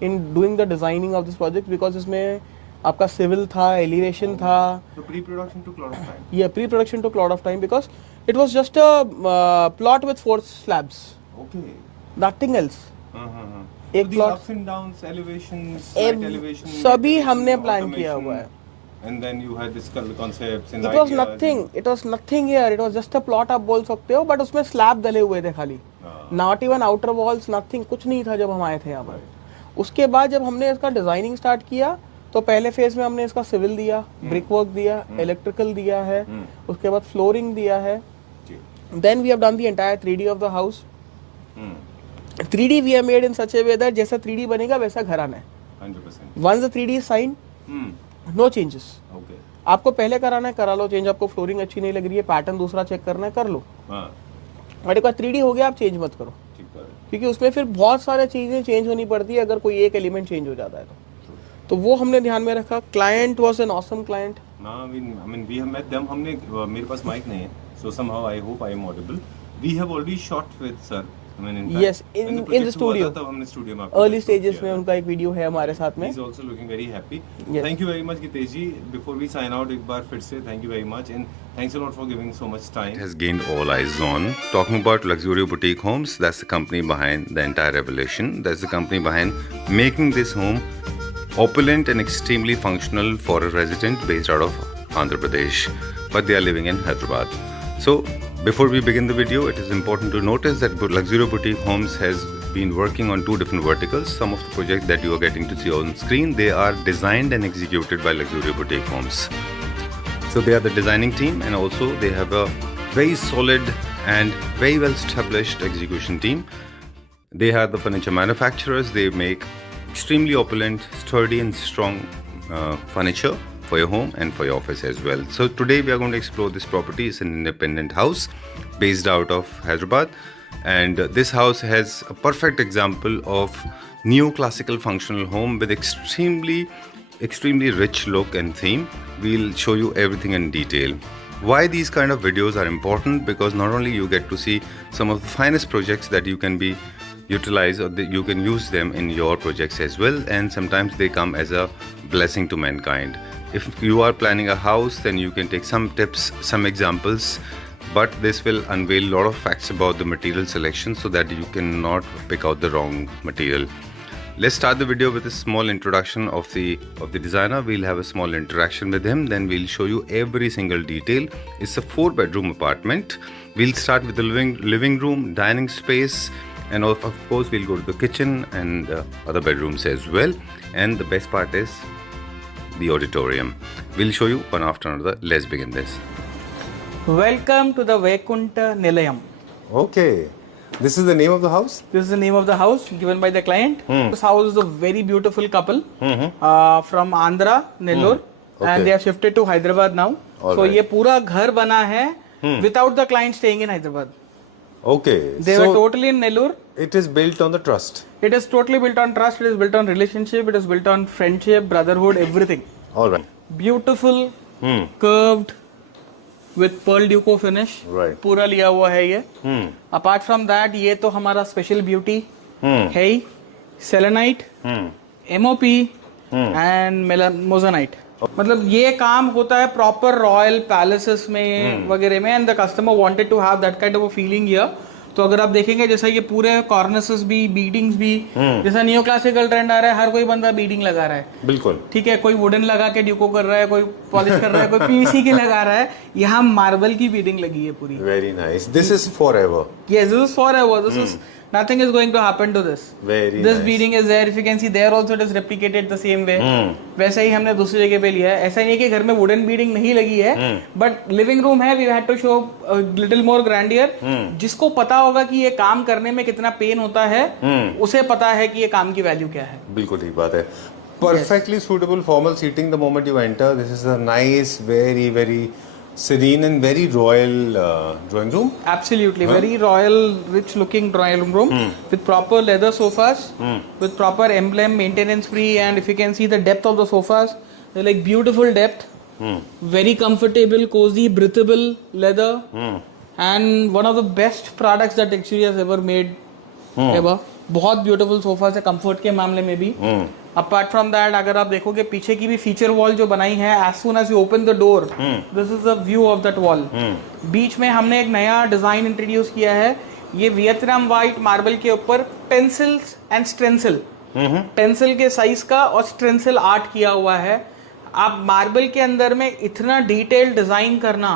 in doing the designing of this project, because इसमें आपका civil था, elevation था. So pre-production took a lot of time. ये pre production took lot of time because it was just a plot with 4 slabs, Okay. Nothing else. एक So these plot- ups and downs, elevations, slight elevation, सभी elevation, हमने plan किया automation, हुआ है. And then you had this color concepts and it was ideas. Nothing, it was nothing here, it was just a plot आप बोल सकते हो, but उसमें स्लैब डले हुए थे खाली. Not even outer walls, nothing, कुछ नहीं था जब हम आए थे यहाँ पर. उसके बाद जब हमने इसका डिजाइनिंग स्टार्ट किया तो पहले फेज में हमने इसका सिविल दिया, ब्रिक वर्क दिया, इलेक्ट्रिकल दिया है, उसके बाद फ्लोरिंग दिया है. Then we have done the entire 3D of the house. 3D we have made in such a way that जैसा 3D बनेगा वैसा घर आना है. 100%. Once the 3D is sign, no changes. Okay. आपको पहले कराना है करा लो चेंज, आपको फ्लोरिंग अच्छी नहीं लग रही है, पैटर्न दूसरा चेक करना है कर लो. हाँ, और एक बार 3D हो गया आप चेंज मत करो, ठीक बात है. क्योंकि उसमें फिर बहुत सारी चीज़ें चेंज होनी पड़ती है अगर कोई एक एलिमेंट चेंज हो जाता है तो वो हमने ध्यान में रखा. Client was an awesome client. No, I mean, we have met them. हमने मेरे पास माइक नहीं है, so somehow I hope I am audible. We have already shot with sir. I mean, in fact, Yes, in- when the in the project हुआ studio. था, तब हमने studio में early stages में उनका एक वीडियो है हमारे साथ में. He's also looking very happy. Yes. Thank you very much, Gitesh ji. Before we sign out, एक बार फिर से thank you very much and thanks a lot for giving so much time. Has gained all eyes on. Talking about Luxurio Boutique Homes, that's the company behind the entire revelation. That's the company behind making this home opulent and extremely functional for a resident based out of Andhra Pradesh, but they are living in Hyderabad. So, before we begin the video, it is important to notice that Luxurio Boutique Homes has been working on 2 different verticals. Some of the projects that you are getting to see on screen, they are designed and executed by Luxurio Boutique Homes. So they are the designing team, and also they have a very solid and very well established execution team. They are the furniture manufacturers. They make extremely opulent, sturdy and strong furniture for your home and for your office as well. So today we are going to explore this property. It's an independent house based out of Hyderabad, and this house has a perfect example of neoclassical functional home with extremely rich look and theme. We'll show you everything in detail. Why these kind of videos are important? Because not only you get to see some of the finest projects that you can be utilize, or that you can use them in your projects as well, and sometimes they come as a blessing to mankind. If you are planning a house, then you can take some tips, some examples, but this will unveil a lot of facts about the material selection so that you cannot pick out the wrong material. Let's start the video with a small introduction of the designer. We'll have a small interaction with him, then we'll show you every single detail. It's a 4-bedroom apartment. We'll start with the living room, dining space, and of course we'll go to the kitchen and other bedrooms as well. And the best part is the auditorium. We'll show you one after another. Let's begin this. Welcome to the Vaikunta Nilayam. Okay. This is the name of the house? This is the name of the house given by the client. This house is a very beautiful couple from Andhra, Nellore, and they have shifted to Hyderabad now. So ये पूरा घर बना है without the client staying in Hyderabad. Okay. They were totally in Nellore. It is built on the trust. It is totally built on trust. It is built on relationship. It is built on friendship, brotherhood, everything. All right. Beautiful, curved, with pearl duco finish. Right. पूरा लिया हुआ है ये. Apart from that, ये तो हमारा special beauty है ही. Selenite, MOP and Moissanite. मतलब ये काम होता है प्रॉपर रॉयल पैलेसेस में वगैरह में, and the customer wanted to have that kind of a feeling here. तो अगर आप देखेंगे जैसा ये पूरे कॉर्निसेस भी, बीडिंग्स भी, जैसा नियो क्लासिकल ट्रेंड आ रहा है, हर कोई बंदा बीडिंग लगा रहा है। बिल्कुल ठीक है, कोई वुडन लगा के ड्यूको कर रहा है, कोई पॉलिश कर रहा है, कोई पीवीसी की लगा रहा है, यहाँ मार्बल की बीडिंग लगी है पूरी। Very nice, this is forever. Yes, this is forever. This is nothing is going to happen to this. Very This nice. beading is there. If you can see there also it is replicated the same way. वैसे ही हमने दूसरी जगह पे लिया है। ऐसा नहीं है कि घर में वुडन बीडिंग नहीं लगी है, बट लिविंग रूम है, we had to show a little more grandeur. जिसको पता होगा कि ये काम करने में कितना पेन होता है, उसे पता है कि ये काम की वैल्यू क्या है। बिल्कुल ठीक बात है। Perfectly suitable formal seating the moment you enter. This is a nice, very serene and very royal drawing room. Absolutely, very royal, rich-looking drawing room with proper leather sofas, with proper emblem, maintenance-free, and if you can see the depth of the sofas, they're like beautiful depth, very comfortable, cozy, breathable leather, and one of the best products that Luxury has ever made, ever. बहुत beautiful sofas है comfort के मामले में भी। Apart from that अगर आप देखोगे पीछे की भी फीचर वॉल जो बनाई है, as soon as you open the door, this is the view of that wall. बीच में हमने एक नया डिजाइन इंट्रोड्यूस किया है, ये वियतनाम व्हाइट मार्बल के ऊपर पेंसिल्स एंड स्ट्रेंसिल, पेंसिल के साइज का और स्ट्रेंसिल आर्ट किया हुआ है। आप मार्बल के अंदर में इतना डिटेल डिजाइन करना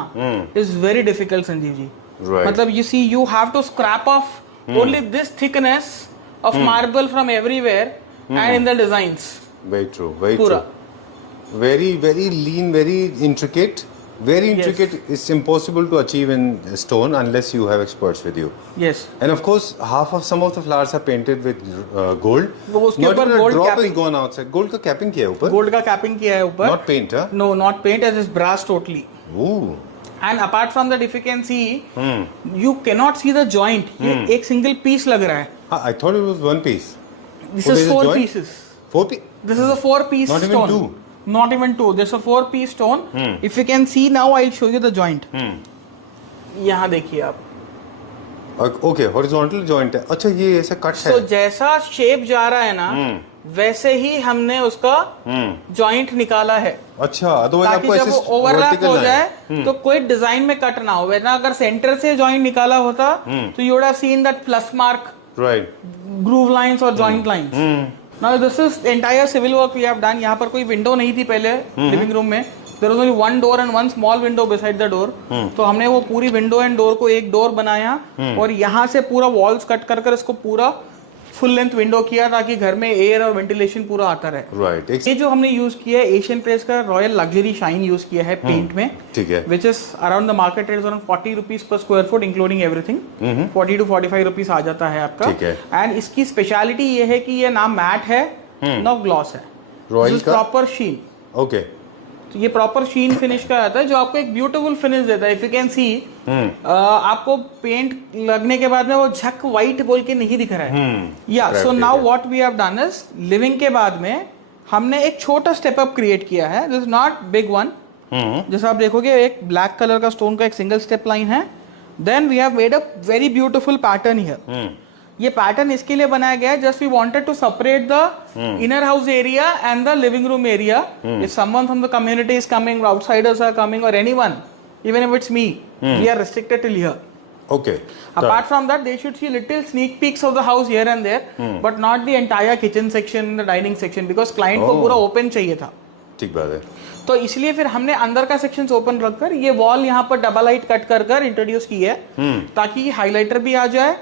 is very difficult Sanjeev ji. Right. मतलब you see you have to scrap off only this thickness of marble from everywhere and in the designs. Very true, very Pura. true. Very lean, very intricate. Very intricate. It's impossible to achieve in stone unless you have experts with you. Yes. And of course, some of the flowers are painted with gold. वो उसके Not ऊपर even a gold drop capping. is gone outside. Gold का capping किया है ऊपर. Gold का capping किया है ऊपर. Not paint, huh? No, not paint, as is brass totally. Ooh. And apart from that, if you can see, you cannot see the joint. ये एक single piece लग रहा है. I thought it was one piece. This Oh, is there's a 4 joint? pieces. 4 piece. This is a 4-piece Not even stone. two. Not even 2. There's a 4-piece stone. If you can see now, I'll show you the joint. यहाँ देखिए आप। Okay, horizontal joint है। अच्छा ये ऐसा cut है। So जैसा shape जा रहा है ना, वैसे ही हमने उसका जॉइंट निकाला है, अच्छा, otherwise ताकि आपको जब ऐसे वो ओवरलैप vertical हो ना जाए है। तो कोई डिजाइन में कट ना हो। वरना अगर सेंटर से जॉइंट निकाला होता तो you would have seen that plus mark, Right. Groove lines और joint lines. Now this is entire civil work we have done. यहाँ पर कोई विंडो नहीं थी पहले लिविंग रूम में, there was only one door and one small window beside the door. तो हमने वो पूरी विंडो एंड डोर को एक डोर बनाया और यहाँ से पूरा वॉल्स कट कर इसको पूरा फुल लेंथ विंडो किया ताकि घर में एयर और वेंटिलेशन पूरा आता रहे। Right. ये जो हमने यूज किया है एशियन पेंट्स का रॉयल लग्जरी शाइन यूज किया है पेंट में, ठीक है। Which is around the market rate around 40 rupees per square foot including everything. 40 to 45 rupees आ जाता है आपका। ठीक है। एंड इसकी स्पेशलिटी ये है कि ये ना मैट है ना ग्लॉस है, Royal का? प्रॉपर शीन। Okay. तो ये प्रॉपर शीन फिनिश का आता है जो आपको एक ब्यूटीफुल फिनिश देता है। इफ यू कैन सी आपको पेंट लगने के बाद में वो झक व्हाइट बोल के नहीं दिख रहा है। या so now what we have done is living के बाद में हमने एक छोटा स्टेप अप क्रिएट किया है। This is not big one. जैसे आप देखोगे एक ब्लैक कलर का स्टोन का एक सिंगल स्टेप लाइन है। Then we have made a very beautiful pattern here. ये पैटर्न इसके लिए बनाया गया है just we wanted to separate the inner house area and the living room area. If someone from the community is coming, outsiders are coming और anyone, even if it's me, we are restricted till here. Okay. Apart from that, they should see little sneak peeks of the house here and there, but not the entire kitchen section, the dining section, because client को पूरा open चाहिए था। ठीक बात है। तो इसलिए फिर हमने अंदर का सेक्शन ओपन रखकर ये वॉल यहाँ पर डबल हाइट कट कर कर इंट्रोड्यूस की है ताकि हाइलाइटर भी आ जाए,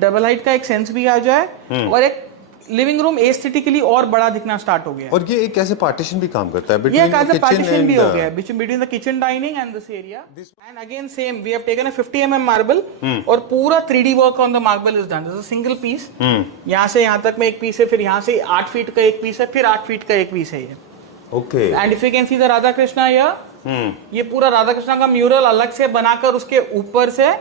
डबल हाइट का एक सेंस भी आ जाए और एक लिविंग रूम एस्थेटिकली और बड़ा दिखना स्टार्ट हो गया। और ये एक ऐसे पार्टीशन भी काम करता है ये between एक the kitchen पार्टीशन भी and हो गया है between the kitchen dining and this area. And again same we have taken a 50 mm marble और पूरा 3D work on the marble is done. This is a single piece. यहाँ से यहाँ तक में एक पीस है, फिर यहाँ से 8 फीट का एक पीस है, फिर 8 फीट का एक पीस है ये। Okay. And if you can see the Radha Krishna ये पूरा राधा कृष्णा का म्यूरल अलग से बनाकर उसके ऊपर से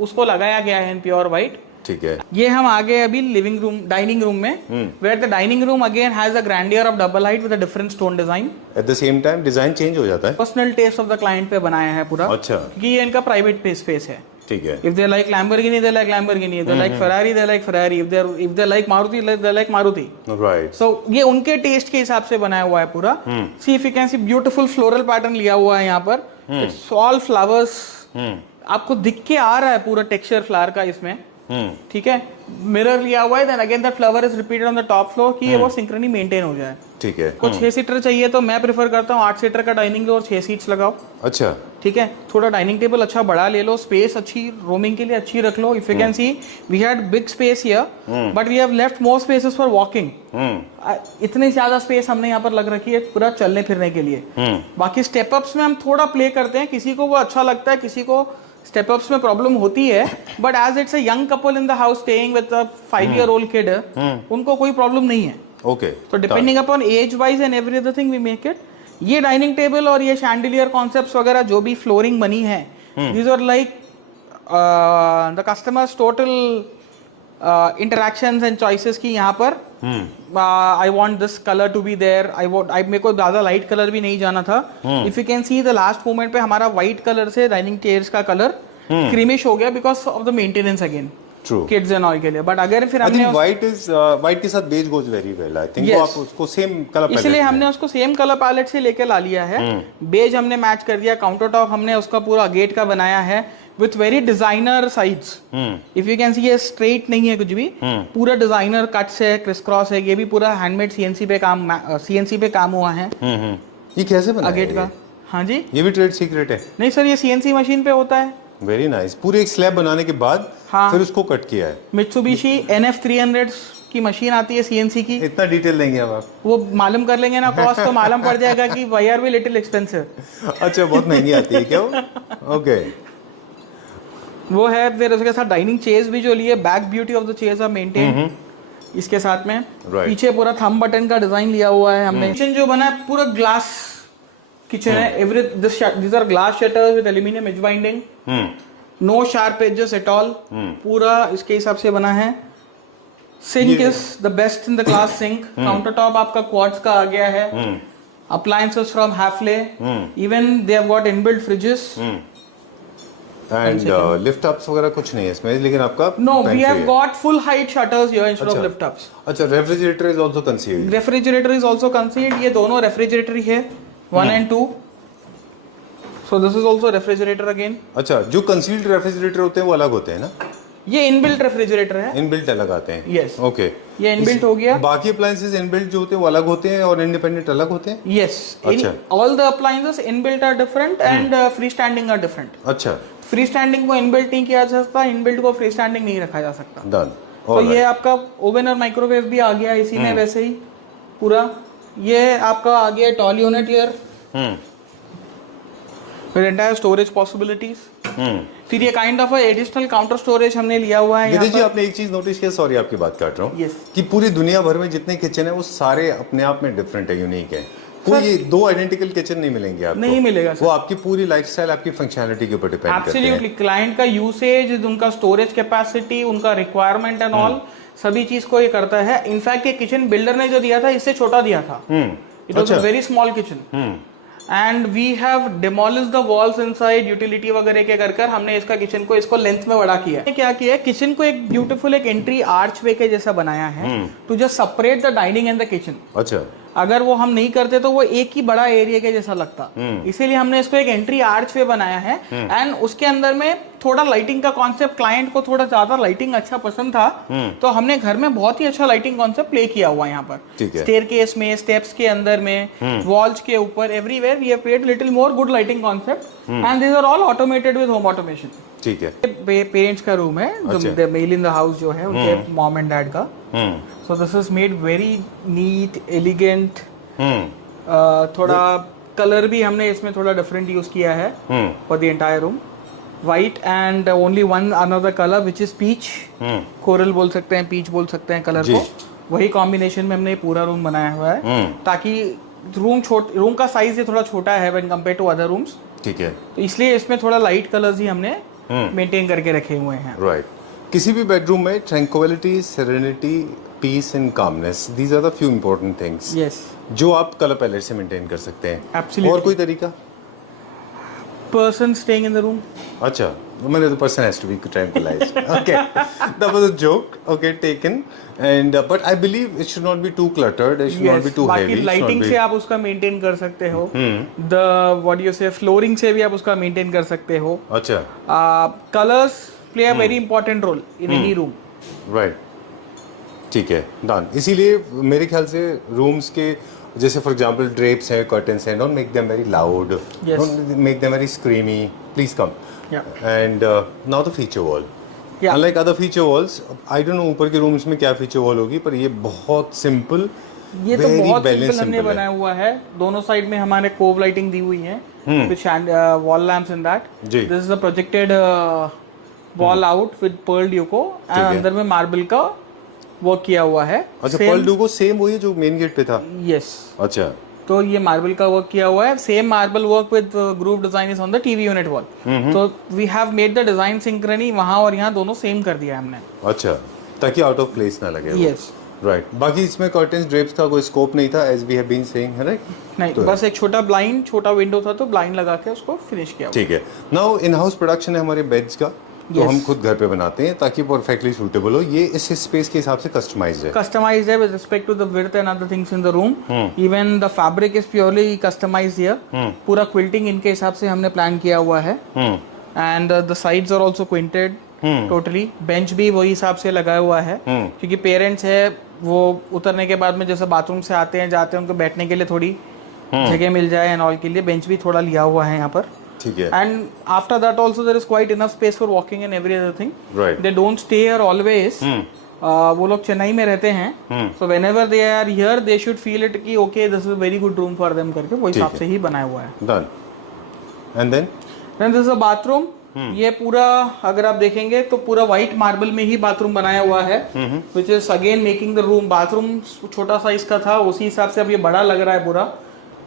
उसको लगाया गया है इन प्योर व्हाइट। ठीक है। ये हम आ गए अभी लिविंग रूम डाइनिंग रूम में, where the dining room again has a grandeur of double height with a different stone design. At the same time design change हो जाता है। Personal taste of the client पे बनाया है पूरा। अच्छा। क्योंकि ये इनका प्राइवेट स्पेस है। ठीक है। If they like Lamborghini, they like Lamborghini. If they like Ferrari, they like Ferrari. If they like Maruti, they like Maruti. Right. So ये उनके टेस्ट के हिसाब से बनाया हुआ है पूरा। See if you can see beautiful floral pattern लिया हुआ है यहाँ पर। It's all flowers। आपको दिख के आ रहा है पूरा टेक्सचर फ्लावर का इसमें। ठीक है, मिरर लिया हुआ है, then again that flower is repeated on the top floor कि ये वो सिंक्रोनी मेंटेन हो जाए। ठीक है। को 6 सीटर चाहिए तो मैं प्रेफर करता हूँ 8 सीटर का डाइनिंग लो और 6 सीट्स लगाओ। अच्छा। ठीक है, थोड़ा डाइनिंग टेबल अच्छा बड़ा ले लो, स्पेस अच्छी रोमिंग के लिए अच्छी रख लो। If you can see we had big space here but we have left more spaces for walking. इतनी ज्यादा स्पेस हमने यहाँ पर लग रखी है पूरा चलने फिरने के लिए। बाकी स्टेप अप्स में हम थोड़ा प्ले करते हैं, किसी को वो अच्छा लगता है, किसी को स्टेप अप्स में प्रॉब्लम होती है, but as it's a young couple in the house staying with a 5-year-old किड, उनको कोई प्रॉब्लम नहीं है। ओके। तो depending upon age wise and every other thing we make it. ये डाइनिंग टेबल और ये शैंडिलियर कॉन्सेप्ट्स वगैरह जो भी फ्लोरिंग बनी है, these are like the customers total interactions and choices की यहाँ पर I want this colour to be there, मेरे को ज्यादा लाइट कलर भी नहीं जाना था। If you can see the last moment पे हमारा व्हाइट कलर से डाइनिंग चेयर्स का कलर क्रीमिश हो गया because of the maintenance again through kids and all के लिए। बट अगर फिर हमने व्हाइट के साथ beige goes very well, I think. Yes. वो आप उसको सेम कलर पैलेट, इसलिए हमने उसको सेम कलर पैलेट से लेके ला लिया है। बेज हमने मैच कर दिया, काउंटर टॉप हमने उसका पूरा गेट का बनाया है with very designer sides. If you can सी ये स्ट्रेट नहीं है कुछ भी, पूरा डिजाइनर कट्स है, क्रिस क्रॉस है, ये भी पूरा हैंडमेड सीएनसी पे काम हुआ है। ये कैसे बना गेट का, हाँ जी, ये भी ट्रेड सीक्रेट है? नहीं सर, ये सीएनसी मशीन पे होता है। Very nice. पूरे एक स्लैब बनाने के बाद हाँ, फिर उसको कट किया है। मित्सुबिशी NF300 की मशीन आती है सीएनसी की। इतना डिटेल देंगे अब आप? वो मालूम कर लेंगे ना कॉस्ट, तो मालूम पड़ जाएगा कि why are we little expensive. अच्छा, बहुत महंगी आती है क्या वो? ओके। वो है। फिर उसके साथ डाइनिंग चेयर्स भी जो लिए, back beauty of the chairs are maintain इसके साथ में। पीछे पूरा थंब बटन का डिजाइन लिया हुआ है हमने। किचन जो बना है पूरा ग्लास किचन है। Every this are glass shutters with aluminium as binding, no sharp edges at all, पूरा इसके हिसाब से बना है। Sink is the best in the class sink. Counter top आपका क्वार्ट्ज का आ गया है। Appliances from Hafele, even they have got inbuilt fridges and lift ups वगैरह कुछ नहीं है इसमें, लेकिन आपका no, we have got full height shutters here instead of lift ups. अच्छा, refrigerator is also concealed. Refrigerator is also concealed. ये दोनों रेफ्रिजरेटर ही है, 1 and 2. So this is also refrigerator again. अच्छा, जो कंसील्ड रेफ्रिजरेटर होते हैं वो अलग होते हैं ना? ये इनबिल्ट रेफ्रिजरेटर है। इनबिल्ट अलग आते हैं? Yes. ओके। ये इनबिल्ट हो गया। बाकी अप्लायंसेस इनबिल्ट जो होते हैं वो अलग होते हैं और इंडिपेंडेंट अलग होते हैं? Yes. अच्छा। All the appliances inbuilt are different and freestanding are different. अच्छा। Freestanding को इनबिल्ट नहीं किया जा सकता, इनबिल्ट को freestanding नहीं रखा जा सकता। डन। तो ये आपका ओवन और माइक्रोवेव भी आ गया इसी में वैसे ही पूरा। ये आपका आ गया tall unit here with entire storage possibilities. फिर ये kind of additional counter storage हमने लिया हुआ है। विदेश जी, आपने एक चीज नोटिस किया, सॉरी आपकी बात काट रहा हूँ, Yes. कि पूरी दुनिया भर में जितने किचन है वो सारे अपने आप में डिफरेंट है, यूनिक है। कोई ये 2 आइडेंटिकल किचन नहीं मिलेंगे आपको। नहीं मिलेगा सर। वो आपकी पूरी लाइफस्टाइल, आपकी फंक्शनैलिटी के ऊपर डिपेंड करते हैं। एब्सोल्युटली, क्लाइंट का यूसेज, उनका स्टोरेज कैपेसिटी, उनका रिक्वायरमेंट एंड ऑल, सभी चीज को ये करता है। इनफैक्ट ये किचन बिल्डर ने जो दिया था इससे छोटा दिया था। It was a very small kitchen and we have demolish the walls inside, utility वगैरह के कर हमने इसका किचन को इसको लेंथ में बड़ा किया है। क्या किया है, किचन को एक ब्यूटीफुल एक एंट्री आर्चवे के जैसा बनाया है to just separate the dining and the kitchen. अच्छा। अगर वो हम नहीं करते तो वो एक ही बड़ा एरिया के जैसा लगता, इसीलिए हमने इसको एक एंट्री आर्चवे बनाया है। एंड उसके अंदर में थोड़ा लाइटिंग का कॉन्सेप्ट, क्लाइंट को थोड़ा ज्यादा लाइटिंग अच्छा पसंद था, तो हमने घर में बहुत ही अच्छा लाइटिंग कॉन्सेप्ट प्ले किया हुआ यहाँ पर। स्टेयरकेस में, स्टेप्स के अंदर में, वॉल्स के ऊपर, everywhere we have created little more good lighting concept and these are all automated with home automation. ठीक है। पेरेंट्स का रूम है, the male in the house जो है उनके मॉम एंड डैड का। So this is made very neat, elegant. थोड़ा colour भी हमने इसमें थोड़ा डिफरेंट यूज किया है for the entire room. White and only one another colour which is peach, coral बोल सकते हैं, पीच बोल सकते हैं कलर को। वही कॉम्बिनेशन में हमने पूरा रूम बनाया हुआ है ताकि रूम का साइज ये थोड़ा छोटा है when compare to other rooms. ठीक है। तो इसलिए इसमें थोड़ा लाइट कलर्स ही हमने मेंटेन करके रखे हुए हैं। राइट। किसी भी बेडरूम में tranquillity, serenity, peace and calmness, these are the few important things जो आप कलर पैलेट से मेंटेन कर सकते हैं। Absolutely. और कोई तरीका? Person staying in the room. अच्छा, मैंने तो person has to be tranquillised. Okay, that was a joke. Okay, taken. And but I believe it should not be too cluttered, it should not be too heavy. बाकी lighting से आप उसका maintain कर सकते हो। The what you say flooring से भी आप उसका मेंटेन कर सकते हो। अच्छा। Colours play a very important role in any room. Right, ठीक है, डन। इसीलिए मेरे ख्याल से रूम्स के जैसे फॉर एग्जांपल ड्रेप्स हैं, कर्टन्स हैं, don't make them very loud, Yes. Don't make them very स्क्रीमी, please come. Yeah. And now the feature wall, Yeah. Unlike other feature walls, I don't know ऊपर के rooms में क्या feature wall होगी, पर ये बहुत सिंपल, ये तो बहुत बैलेंस सिंपल हमने बनाया हुआ है। दोनों साइड में हमारे कोव लाइटिंग दी हुई है with wall lamps in that. जी। This is a projected wall out with pearl duco and है। अंदर में मार्बल का वर्क किया हुआ है। अच्छा, पर्ल डुको सेम वही है जो मेन गेट पे था? यस, अच्छा, तो ये मार्बल का वर्क किया हुआ है। Same marble work with groove design is on the TV unit wall. तो we have made the design synchrony, वहां और यहाँ दोनों सेम कर दिया है हमने। अच्छा, ताकि आउट ऑफ प्लेस ना लगे। Yes. राइट, बाकी इसमें कर्टन्स ड्रेप्स का कोई स्कोप नहीं था, as we have been saying, है राइट? नहीं, तो- बस एक छोटा ब्लाइंड, छोटा विंडो था तो ब्लाइंड लगा के उसको फिनिश किया हुआ। ठीक है। नाउ इन हाउस प्रोडक्शन है हमारे बेड्स का, तो Yes. हम खुद घर पे बनाते हैं ताकि परफेक्टली सूटेबल हो। ये इस स्पेस के हिसाब से कस्टमाइज्ड है। Customized है with respect to the width and other things in the room. Even the fabric is purely customized here. पूरा quilting इनके हिसाब से हमने प्लान किया हुआ है। And the sides are also quilted totally. Bench भी वही हिसाब से लगाया हुआ है, क्योंकि पेरेंट्स है वो उतरने के बाद में जैसे बाथरूम से आते हैं जाते हैं, उनको बैठने के लिए थोड़ी जगह मिल जाए एंड ऑल के लिए बेंच भी थोड़ा लिया हुआ है यहाँ पर। ठीक है। And after that also there is quite enough space for walking and every other thing. Right. They don't stay here always. वो लोग चेन्नई में रहते हैं, so whenever they are here they should feel it कि okay this is a very good room for them करके वो हिसाब से ही बनाया हुआ है। Done. And then Then this is a bathroom. ये पूरा अगर आप देखेंगे तो पूरा व्हाइट मार्बल में ही बाथरूम बनाया हुआ है, which is again making the room, bathroom छोटा साइज का था उसी हिसाब से अब ये बड़ा लग रहा है पूरा।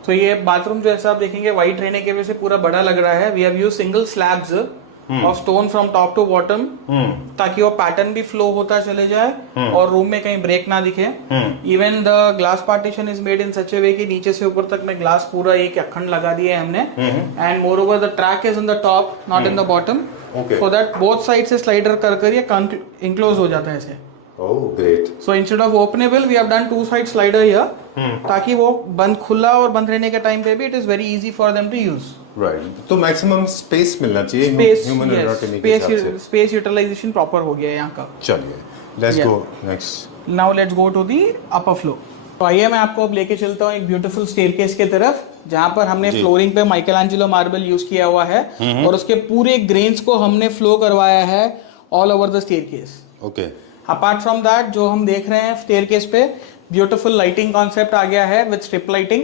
तो ये बाथरूम जो ऐसा आप देखेंगे व्हाइट रहने की वजह से पूरा बड़ा लग रहा है। We have used single slabs of stone from top to bottom, ताकि वो पैटर्न भी फ्लो होता चले जाए और रूम में कहीं ब्रेक ना दिखे। Even the glass partition is made in such a way कि नीचे से ऊपर तक में ग्लास पूरा एक अखंड लगा दिया है हमने। And more over the track is in the top, not in the bottom, so that both side से स्लाइडर कर ये इंक्लोज हो जाता है ऐसे। Oh great. So instead of openable, we have done two side slider here, ताकि वो बंद खुला और बंद रहने के टाइम पे भी it is very easy for them to use. Right, तो मैक्सिमम स्पेस मिलना चाहिए Space, ह्यूमन yes, एनाटॉमी के हिसाब से। space utilization proper हो गया है यहाँ का। चलिए, let's Yeah. Go next. Now let's go to the upper floor. तो आइए मैं आपको अब लेके चलता हूँ एक ब्यूटीफुल स्टेयरकेस की तरफ, जहाँ पर हमने फ्लोरिंग पे माइकलएंजेलो मार्बल यूज किया हुआ है और उसके पूरे ग्रेन्स को हमने फ्लो करवाया है all over the staircase. Okay. Apart from that जो हम देख रहे हैं स्टेयरकेस पे ब्यूटीफुल लाइटिंग कॉन्सेप्ट आ गया है with strip lighting.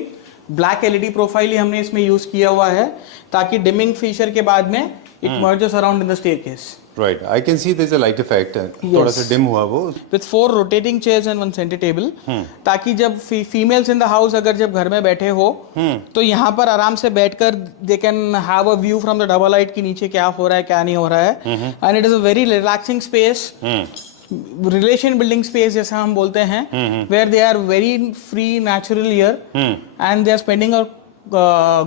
Black LED profile ही हमने इसमें यूज किया हुआ है ताकि डिमिंग फीचर के बाद में it merges around in the staircase. Right, I can see there is a light effect, थोड़ा सा डिम हुआ वो। With 4 rotating chairs and 1 centre table, ताकि जब फीमेल्स इन द हाउस अगर जब घर में बैठे हो तो यहाँ पर आराम से बैठकर they can have a view from the double light कि नीचे क्या हो रहा है क्या नहीं हो रहा है। And it is a very relaxing space, relation building space जैसा हम बोलते हैं, where they are very free natural here and they are spending a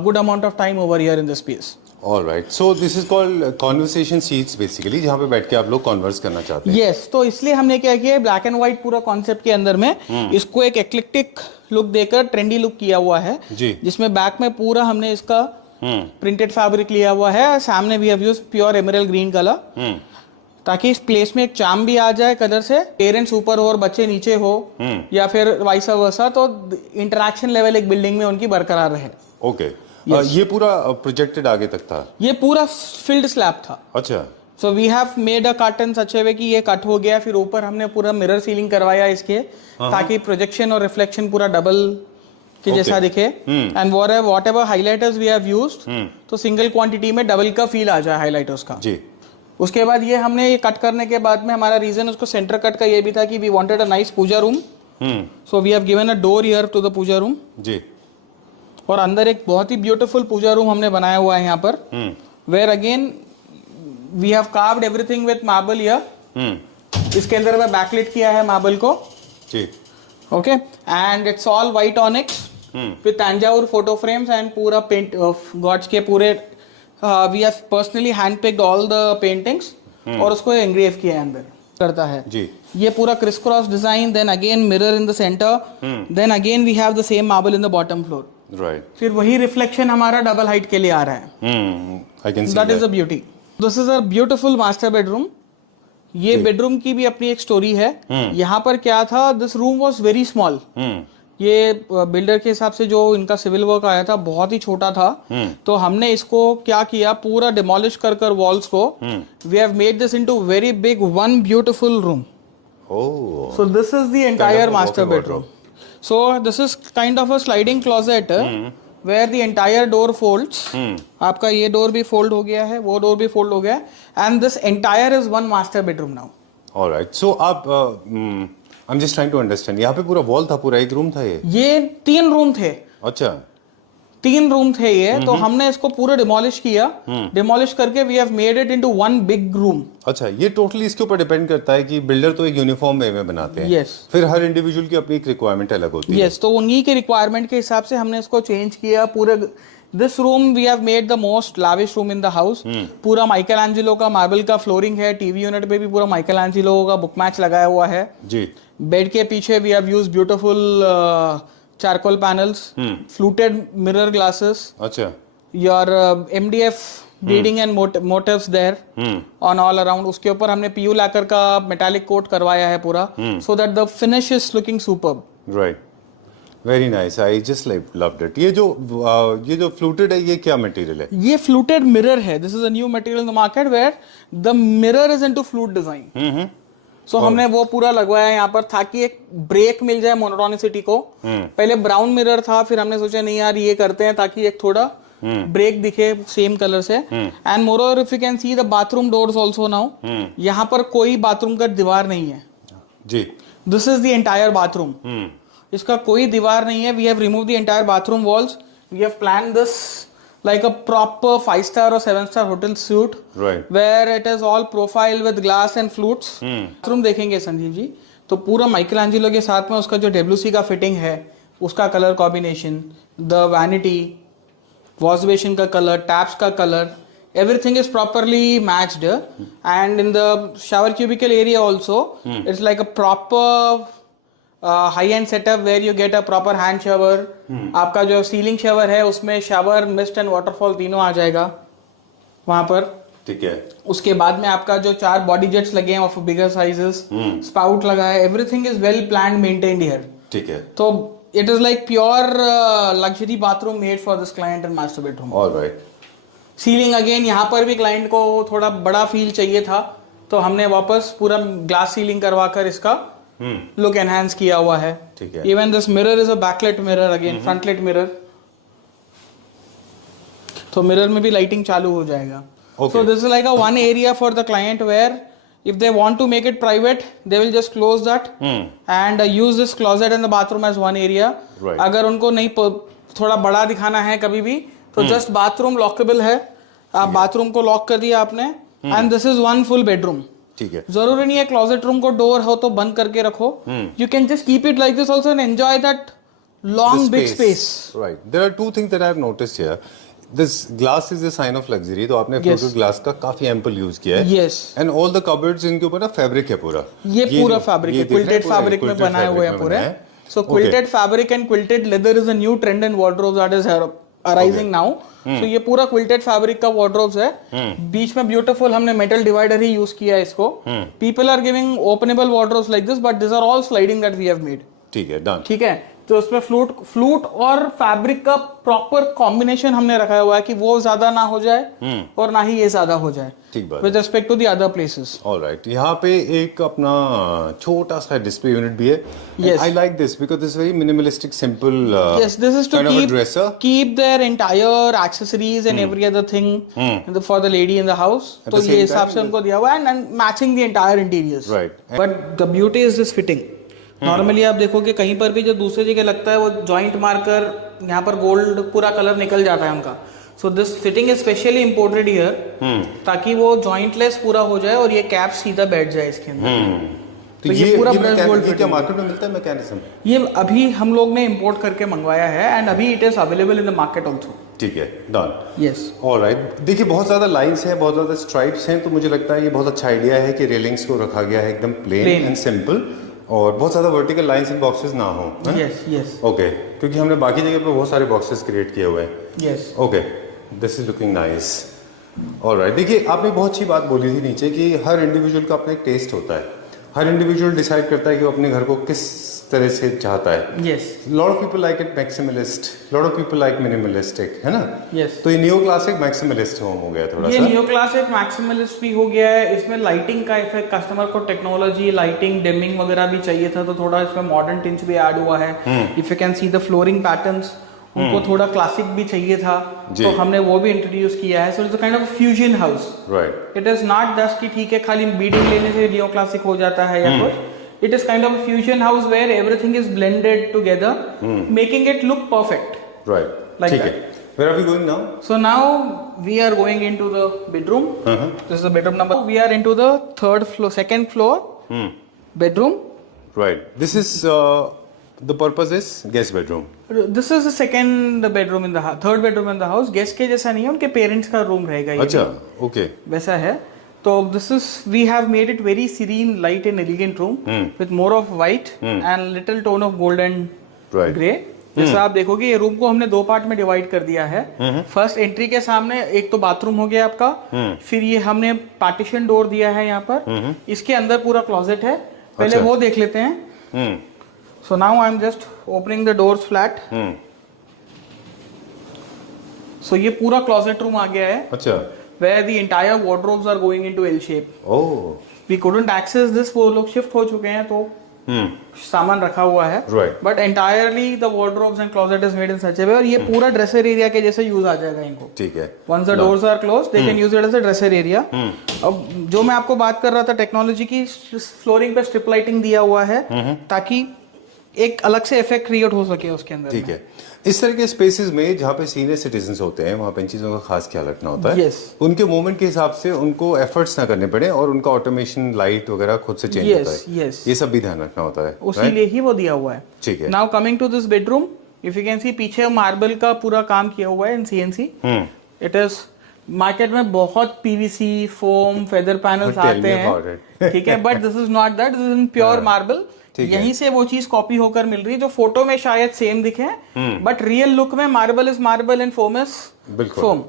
good amount of time over here in the space. Alright, so this is called conversation seats basically, जहाँ पे बैठ के आप लोग कॉन्वर्स करना चाहते हैं। यस, तो इसलिए हमने क्या किया, ब्लैक एंड व्हाइट पूरा कॉन्सेप्ट के अंदर में इसको एक एक्लेक्टिक लुक देकर ट्रेंडी लुक किया हुआ है जी। जिसमें बैक में पूरा हमने इसका प्रिंटेड फैब्रिक लिया हुआ है। सामने we have used pure emerald green colour, ताकि इस प्लेस में एक चार्म भी आ जाए कलर से। पेरेंट्स ऊपर हो और बच्चे नीचे हो या फिर वाइस वर्सा, तो इंटरेक्शन लेवल एक बिल्डिंग में उनकी बरकरार रहे। ओके। ये पूरा प्रोजेक्टेड आगे तक था? ये पूरा फिल्ड स्लैब था। अच्छा। So we have made a curtain such a way कि ये कट हो गया, फिर ऊपर हमने पूरा मिरर सीलिंग करवाया इसके, ताकि प्रोजेक्शन और रिफ्लेक्शन पूरा डबल के जैसा दिखे। And whatever highlighters we have used, तो सिंगल क्वांटिटी में डबल का फील आ जाए हाईलाइटर्स का जी। उसके बाद ये हमने ये कट करने के बाद में हमारा रीजन उसको सेंटर कट का ये भी था कि we wanted a nice puja room, so we have given a door here to the puja room जी। और अंदर एक बहुत ही ब्यूटीफुल पूजा रूम हमने बनाया हुआ है यहाँ पर, where again we have carved everything with marble here. इसके अंदर में बैकलिट किया है मार्बल को जी। Okay, and it's all white onyx with Thanjavur photo frames and पूरा पेंट ऑफ गॉड्स के पूरे we have personally hand picked all the paintings और उसको एंग्रेव किया है अंदर करता है जी। ये पूरा criss cross design, then again mirror in the centre, then again we have the same marble in the bottom floor. Right, फिर वही रिफ्लेक्शन हमारा डबल हाइट के लिए आ रहा है। आई can see that is the beauty. This is a beautiful master bedroom ये bedroom की भी अपनी एक स्टोरी है। यहाँ पर क्या था, this room was very small. ये बिल्डर के हिसाब से जो इनका सिविल वर्क आया था बहुत ही छोटा था, तो हमने इसको क्या किया, पूरा डिमोलिश कर कर वॉल्स को we have made this into very big one beautiful room. So this is the entire master bedroom. So this is kind of a sliding closet where the entire door folds. आपका ये door भी fold हो गया है, वो door भी fold हो गया है, and this entire is one master bedroom now. All right. So आप I'm just trying to understand. यहाँ पे पूरा वॉल था, पूरा एक रूम था ये? ये 3 रूम थे। अच्छा। 3 रूम थे ये, तो हमने इसको पूरा डिमोलिश किया। डिमोलिश करके we have made it into one big room. अच्छा, ये टोटली इसके ऊपर डिपेंड करता है कि बिल्डर तो एक यूनिफॉर्म वे में बनाते हैं। Yes. फिर हर इंडिविजुअल की अपनी एक रिक्वायरमेंट अलग होती है। यस, तो उन्हीं के रिक्वायरमेंट के हिसाब से हमने इसको चेंज किया। पूरे this room we have made the most lavish room in the house. पूरा माइकल एंजेलो का मार्बल का फ्लोरिंग है। टीवी यूनिट पे भी पूरा माइकल एंजेलो का बुक मैच लगाया हुआ है जी। बेड के पीछे we have used beautiful charcoal panels, fluted mirror glasses. अच्छा। Your MDF beading and motifs there on all around. उसके ऊपर हमने PU लैकर का मेटालिक कोट करवाया है पूरा, so that the finish is looking superb. Right, very nice, I just loved it. ये जो फ्लूटेड है, ये क्या मटेरियल है? ये फ्लूटेड मिरर है। This is a new material in the market where the mirror is into flute design. So हमने वो पूरा लगवाया यहाँ पर ताकि एक ब्रेक मिल जाए मोनोटोनिसिटी को। पहले ब्राउन मिरर था, फिर हमने सोचा नहीं यार ये करते हैं ताकि एक थोड़ा ब्रेक दिखे सेम कलर से। And moreover if you can see the bathroom doors also now, यहाँ पर कोई बाथरूम का दीवार नहीं है जी। This is the entire bathroom. इसका कोई दीवार नहीं है। We have remove the entire bathroom walls. We have plan this like a proper 5-star or 7-star hotel suite, right, where it is all profile with glass and flutes. Bathroom देखेंगे संजीव जी, तो पूरा Michael Angelo के साथ में उसका जो WC का fitting है, उसका colour combination, the vanity, wash basin का कलर, टैप्स का colour, everything is properly matched. And in the shower cubicle area also, it's like a proper high end setup where you get a proper hand shower. आपका जो ceiling shower है उसमें shower, mist and waterfall तीनों आ जाएगा वहां पर। ठीक है। उसके बाद में आपका जो 4 बॉडी जेट्स लगे हैं ऑफ बिगर साइजेस, स्पाउट लगा है, everything is well planned, maintained here. ठीक है। तो it is like pure luxury bathroom made for this client and master bedroom. Alright. Ceiling again यहाँ पर भी क्लाइंट को थोड़ा बड़ा फील चाहिए था, तो हमने वापस पूरा ग्लास सीलिंग करवा कर इसका लुक एनहांस किया हुआ है। ठीक है। Even this mirror is a backlight mirror, again frontlight mirror, तो मिरर में भी लाइटिंग चालू हो जाएगा। So this is like a one area for the client where if they want to make it private they will just close that and use this closet and the bathroom as one area. Right. अगर उनको नहीं थोड़ा बड़ा दिखाना है कभी भी, तो जस्ट बाथरूम लॉकेबल है, आप बाथरूम को लॉक कर दिया आपने, and this is one full bedroom. ठीक है। जरूरी नहीं है क्लोजेट रूम को डोर हो तो बंद करके रखो, you can just keep it like this also and enjoy that long big space. Right, there are 2 things that I have noticed here. This glass is a sign of luxury, तो आपने floated glass का काफी ample use किया है। Yes, and all the cupboards इनके ऊपर ना fabric है पूरा। ये पूरा फैब्रिक है, क्विल्टेड फैब्रिक में बनाए हुए हैं पूरे। So quilted fabric and quilted leather is a new trend in wardrobes that is arising now. So ये पूरा क्विल्टेड फैब्रिक का वार्डरोब्स है। बीच में ब्यूटीफुल हमने मेटल डिवाइडर ही यूज किया है इसको। People are giving openable wardrobes like this, but this are all sliding that we have made. ठीक है, डन। ठीक है, तो उसमें फ्लूट और फैब्रिक का प्रॉपर कॉम्बिनेशन हमने रखा हुआ है कि वो ज्यादा ना हो जाए और ना ही ये ज्यादा हो जाए। ठीक बात। With respect to the other places. Alright, यहाँ पे एक अपना छोटा सा डिस्प्ले यूनिट भी है। Yes. I like this because this very minimalistic simple. Yes, this is to keep their entire accessories and every other thing for the lady in the house. तो ये हिसाब से उनको दिया हुआ है and matching the entire interiors. Right. But the beauty is this fitting. Normally आप देखोगे कहीं पर भी जो दूसरी जगह लगता है वो जॉइंट मार्कर, यहाँ पर गोल्ड पूरा कलर निकल जाता है उनका। So this fitting is specially imported here, ताकि वो जॉइंटलेस पूरा हो जाए और ये कैप सीधा बैठ जाए इसके अंदर। तो ये पूरा ब्रश गोल्ड क्या मार्केट में मिलता है मैकेनिज्म? ये अभी हम लोग ने इंपोर्ट करके मंगवाया है एंड अभी it is available in the market also. ठीक है, डन। Yes, alright. देखिए बहुत ज्यादा लाइंस हैं, बहुत ज्यादा स्ट्राइप्स हैं, तो मुझे लगता है ये बहुत अच्छा आइडिया है कि रेलिंग्स को रखा गया है एकदम प्लेन एंड सिंपल, और बहुत ज्यादा वर्टिकल लाइंस एंड बॉक्सेस ना हो। यस यस, ओके, क्योंकि हमने बाकी जगह पे बहुत सारे बॉक्सेस क्रिएट किए हुए हैं। Yes, okay, this is looking nice. Alright, देखिए आपने बहुत अच्छी बात बोली थी नीचे कि हर इंडिविजुअल का अपना एक टेस्ट होता है, हर इंडिविजुअल डिसाइड करता है कि वो अपने घर को किस तरह से चाहता है। Yes, lot of people like it maximalist, lot of people like minimalistic, है ना? Yes. तो ये नियो क्लासिक मैक्सिमलिस्ट होम हो गया थोड़ा ये सा। न्यू क्लासिक मैक्सिमलिस्ट भी हो गया है। इसमें लाइटिंग का इफेक्ट, कस्टमर को टेक्नोलॉजी, लाइटिंग, डिमिंग वगैरह भी चाहिए था, तो थोड़ा इसमें मॉडर्न टिंच भी ऐड हुआ है। If you can see the flooring patterns, उनको थोड़ा क्लासिक भी चाहिए था, जी। तो हमने वो भी इंट्रोड्यूस किया है। So it's kind of fusion house. Right, it is not just कि ठीक है खाली बीडिंग लेने से नियो क्लासिक हो जाता है या कुछ। It is kind of fusion house where everything is blended together, making it look perfect. Right, Like ठीक है। that. Where are we going now? So now we are going into the bedroom. This is the bedroom number. We are into the third floor, second floor bedroom. Right, this is the purpose is guest bedroom. This is the second bedroom in the third bedroom in the house. Guest के जैसा नहीं है, उनके parents का room रहेगा ये। अच्छा, okay, वैसा है। तो this is, we have made it very serene, light and elegant room with more of white and little tone of gold and Right. grey. जैसा आप देखोगे ये रूम को हमने दो पार्ट में डिवाइड कर दिया है। फर्स्ट एंट्री के सामने एक तो बाथरूम हो गया आपका, फिर ये हमने पार्टीशन डोर दिया है यहाँ पर। इसके अंदर पूरा क्लोजेट है, पहले अच्छा। वो देख लेते हैं। So now I am just opening the doors flat. So ये पूरा क्लोजेट रूम आ गया है, अच्छा, where the entire wardrobes are going into L shape. Oh, We couldn't access this, वो लोग शिफ्ट हो चुके हैं, तो सामान रखा हुआ है। Right. But entirely the wardrobes and closet is made in such a way, और ये पूरा ड्रेसर एरिया के जैसे यूज आ जाएगा इनको। ठीक है। Once the doors are closed, they can use it as a dresser area. अब जो मैं आपको बात कर रहा था टेक्नोलॉजी की, फ्लोरिंग पे स्ट्रिप लाइटिंग दिया हुआ है ताकि एक अलग से इफेक्ट क्रिएट हो सके उसके अंदर। ठीक है, इस तरह के स्पेसेस में जहाँ पे सीनियर सिटीजन होते हैं वहाँ पे इन चीज़ों का खास ख्याल रखना होता है। Yes. उनके मूवमेंट के हिसाब से उनको एफर्ट्स ना करने पड़े और उनका ऑटोमेशन, लाइट वगैरह खुद से चेंज होता है। yes. ये सब भी ध्यान रखना होता है। उसीलिए ही वो दिया हुआ है। ठीक है। Now coming to this bedroom, if you can see पीछे मार्बल का पूरा काम किया हुआ है in CNC. It is, market में बहुत PVC, foam, feather panels Tell आते me about हैं, ठीक है, but this is not that, this is in pure marble. ठीक है। यहीं से वो चीज कॉपी होकर मिल रही है जो फोटो में शायद सेम दिखे, बट रियल लुक में marble is marble and foam is बिल्कुल। फोम,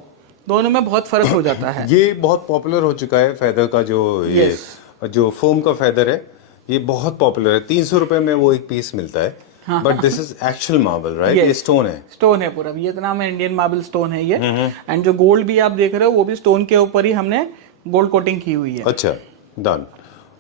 दोनों में बहुत फर्क हो जाता है। ये बहुत पॉपुलर हो चुका है फेदर का, जो ये जो फोम का फेदर है ये बहुत पॉपुलर है। 300 रुपए में वो एक पीस मिलता है, but this is actual marble, right? ये स्टोन है, स्टोन है पूरा, वियतनाम में इंडियन मार्बल स्टोन है ये। एंड जो गोल्ड भी आप देख रहे हो वो भी स्टोन के ऊपर ही हमने गोल्ड कोटिंग की हुई है। अच्छा, done,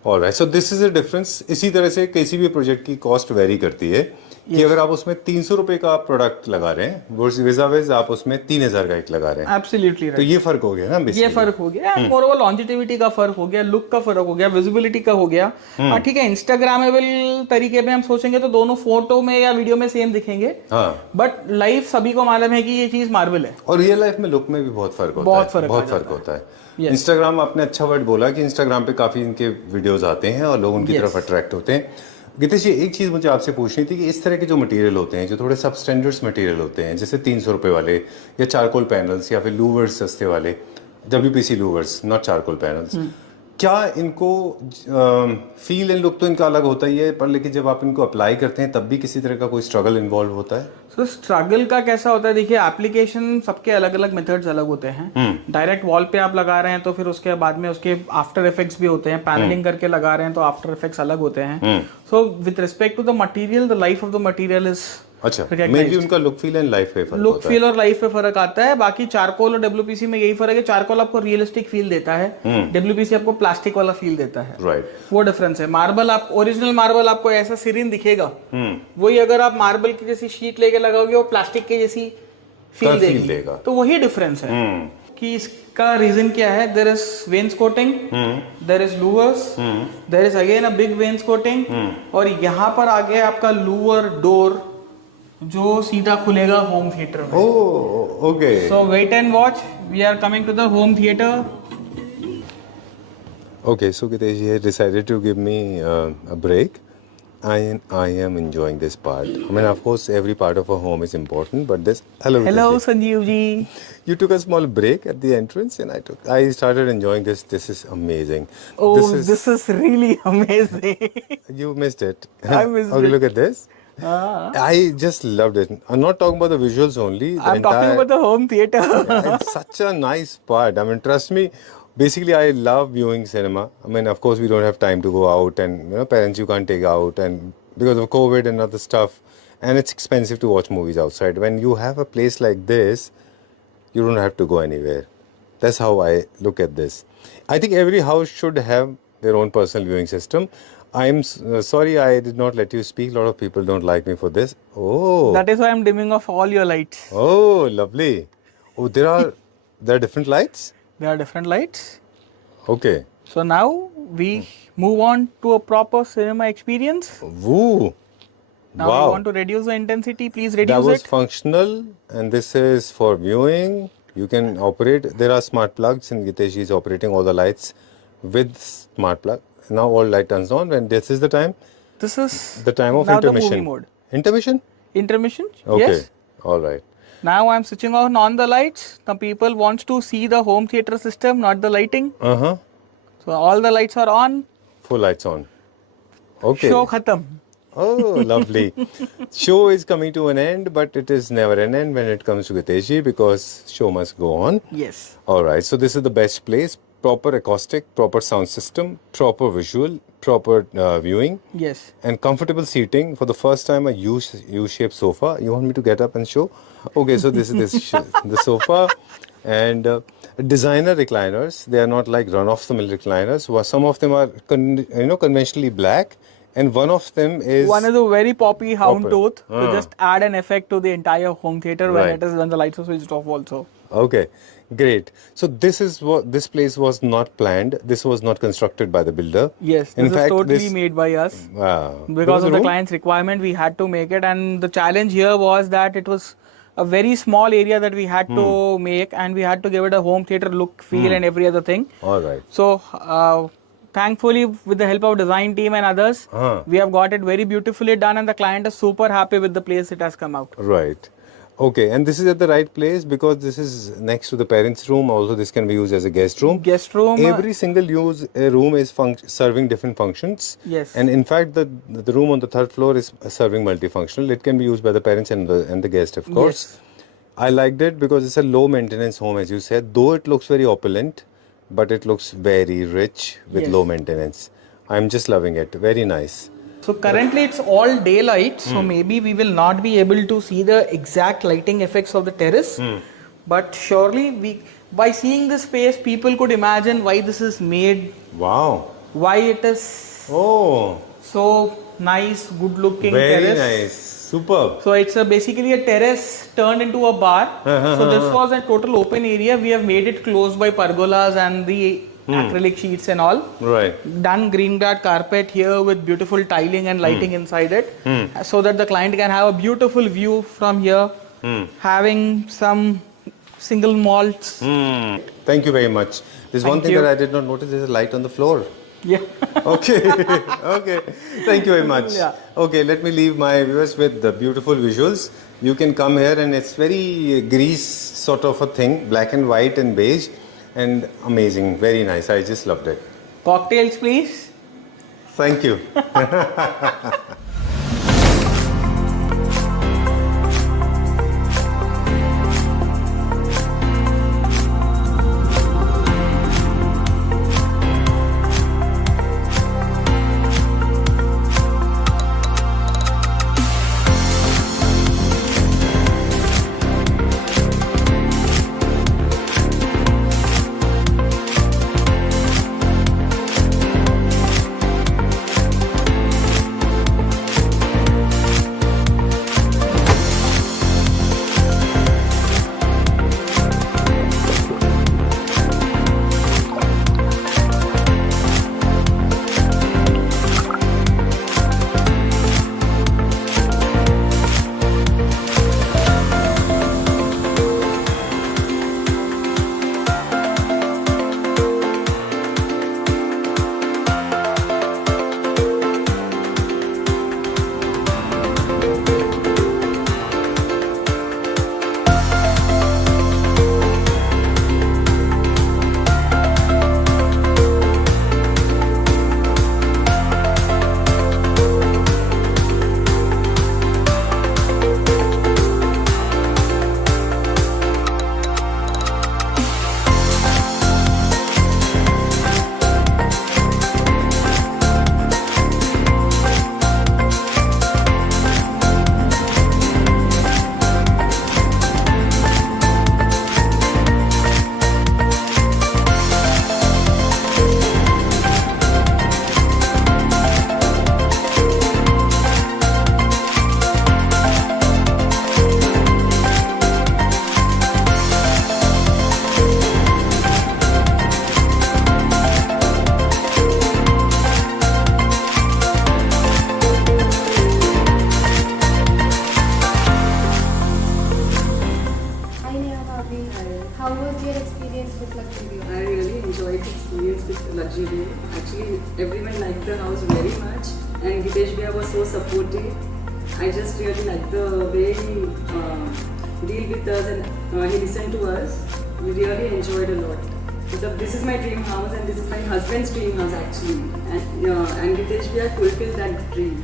alright. So this is a difference. इसी तरह से किसी भी प्रोजेक्ट की कॉस्ट वेरी करती है कि अगर आप उसमें 300 रुपए का प्रोडक्ट लगा रहे हैं विजावेज आप उसमें 3000 का एक लगा रहे हैं, एब्सोल्युटली तो राइट। ये फर्क हो गया ना, ये basically। फर्क हो गया, मोर ओवर लॉन्जिटिविटी का फर्क हो गया, लुक का फर्क हो गया, विजिबिलिटी का हो गया। हाँ ठीक है, इंस्टाग्रामेबल तरीके में हम सोचेंगे तो दोनों फोटो में या वीडियो में सेम दिखेंगे, हाँ, बट लाइफ सभी को मालूम है कि ये चीज मार्बल है। और रियल लाइफ में लुक में भी बहुत फर्क होता बहुत है, फर्क बहुत आ फर्क जाता है। होता है। Yes. इंस्टाग्राम, आपने अच्छा वर्ड बोला कि इंस्टाग्राम पे काफी इनके वीडियोस आते हैं और लोग उनकी Yes. तरफ अट्रैक्ट होते हैं। गीतेश जी, एक चीज मुझे आपसे पूछनी थी कि इस तरह के जो मटेरियल होते हैं, जो थोड़े सब स्टैंडर्ड्स मटेरियल होते हैं, जैसे 300 रुपए वाले या चारकोल पैनल्स या फिर लूवर्स सस्ते वाले, WPC louvres, not charcoal panels, क्या इनको फील एंड लुक तो इनका अलग होता ही है, पर लेकिन जब आप इनको अप्लाई करते हैं तब भी किसी तरह का कोई स्ट्रगल इन्वॉल्व होता है? तो स्ट्रगल का कैसा होता है, देखिए एप्लीकेशन सबके अलग अलग मेथड्स अलग होते हैं। डायरेक्ट वॉल पे आप लगा रहे हैं तो फिर उसके बाद में उसके आफ्टर इफेक्ट्स भी होते हैं, पैनलिंग करके लगा रहे हैं तो आफ्टर इफेक्ट्स अलग होते हैं। So with respect to the material, the life of the material is अच्छा, मे भी उनका लुक फील एंड लाइफ पे फर्क लुक होता है। फील और लाइफ पे फर्क आता है। बाकी चारकोल और डब्ल्यूपीसी में यही फर्क है, चारकोल आपको रियलिस्टिक फील देता है, डब्ल्यूपीसी आपको प्लास्टिक वाला फील देता है, राइट। वो डिफरेंस है। मार्बल, आप ओरिजिनल मार्बल आपको ऐसा सीरीन दिखेगा, वही अगर आप मार्बल की जैसी शीट लेके लगाओगे वो प्लास्टिक की जैसी फील feel देगी, देगा। तो वही डिफरेंस है कि इसका रीजन क्या है। There is wainscoting, there is louvers, there is again a big wainscoting, और यहाँ पर आ गया आपका लूवर डोर जो सीधा खुलेगा होम थिएटर में। ओह, okay. So wait and watch. We are coming to the home theater. Okay, so Gitesh has decided to give me a break. I am enjoying this part. I mean, of course, every part of a home is important, but this. Hello. Hello, Gitesh ji. Sanjeev ji. You took a small break at the entrance, and I started enjoying this. This is amazing. Oh, this is really amazing. You missed it. I missed Okay, it. look at this. I just loved it. I'm not talking about the visuals only. I'm talking about the home theater. It's such a nice part. I mean, trust me. Basically, I love viewing cinema. I mean, of course, we don't have time to go out, and parents you can't take out, and because of COVID and other stuff, and it's expensive to watch movies outside. When you have a place like this, you don't have to go anywhere. That's how I look at this. I think every house should have their own personal viewing system. I'm sorry I did not let you speak. A lot of people don't like me for this. Oh. That is why I'm dimming off all your lights. Oh, lovely. Oh, there are different lights? There are different lights. Okay. So now we move on to a proper cinema experience. Woo. Now Wow. we want to reduce the intensity. Please That reduce was it. functional, and this is for viewing. You can operate. There are smart plugs, and Gitesh is operating all the lights with smart plug. Now all light turns on. When this is the time This is of now intermission. the movie mode. Intermission? Intermission. Okay. Yes. All right. Now I'm switching on the lights. The people wants to see the home theater system, not the lighting. Uh-huh. So all the lights are on. Full lights on. Okay. Show khatam. Oh, lovely. Show is coming to an end, but it is never an end when it comes to Giteshji because show must go on. Yes. All right. So this is the best place. Proper acoustic, proper sound system, proper visual, proper viewing, Yes. and comfortable seating. For the first time, a U-shaped sofa. You want me to get up and show? Okay. So this is the sofa, and designer recliners. They are not like run-off-the-mill recliners. Some of them are conventionally black. And one of them is One is a very poppy hound Proper. tooth to just add an effect to the entire home theater Right. when the lights are switched off also. okay, great. So this is what this place was not planned. This was not constructed by the builder. Yes, In this is fact, totally this- made by us. Wow. There Because was a of the room? client's requirement, we had to make it, and the challenge here was that it was a very small area that we had to make, and we had to give it a home theater look, feel, and every other thing. All right. So, thankfully, with the help of design team and others, Uh-huh. we have got it very beautifully done, and the client is super happy with the place it has come out. Right. Okay, and this is at the right place because this is next to the parents' room. Also, this can be used as a guest room. Guest room. Every single room is serving different functions. Yes. And in fact, the room on the third floor is serving multifunctional. It can be used by the parents and the guest, of course. Yes. I liked it because it's a low maintenance home, as you said. Though it looks very opulent, but it looks very rich with Yes. low maintenance. I'm just loving it. Very nice. So currently it's all daylight, so maybe we will not be able to see the exact lighting effects of the terrace. But surely by seeing this space, people could imagine why this is made, Wow. why it is Oh, so nice, good looking very terrace. nice. Superb. So it's basically a terrace turned into a bar. So this was a total open area. We have made it closed by pergolas and the acrylic sheets and all. Right. Done green dot carpet here with beautiful tiling and lighting inside it, so that the client can have a beautiful view from here, having some single malts. Thank you very much. There's one Thank thing you. that I did not notice. There's a light on the floor. Yeah. Okay. Okay. Thank you very much. Yeah. Okay, let me leave my viewers with the beautiful visuals. You can come here and it's very Greece sort of a thing, black and white and beige, and amazing. Very nice. I just loved it. Cocktails, please. Thank you. How was your experience with Luxury? I really enjoyed the experience with Luxury. Actually, everyone liked the house very much, and Hitesh Bhaiya was so supportive. I just really liked the way he deal with us and he listened to us. We really enjoyed a lot. This is my dream house, and this is my husband's dream house actually, and Hitesh Bhaiya fulfilled that dream.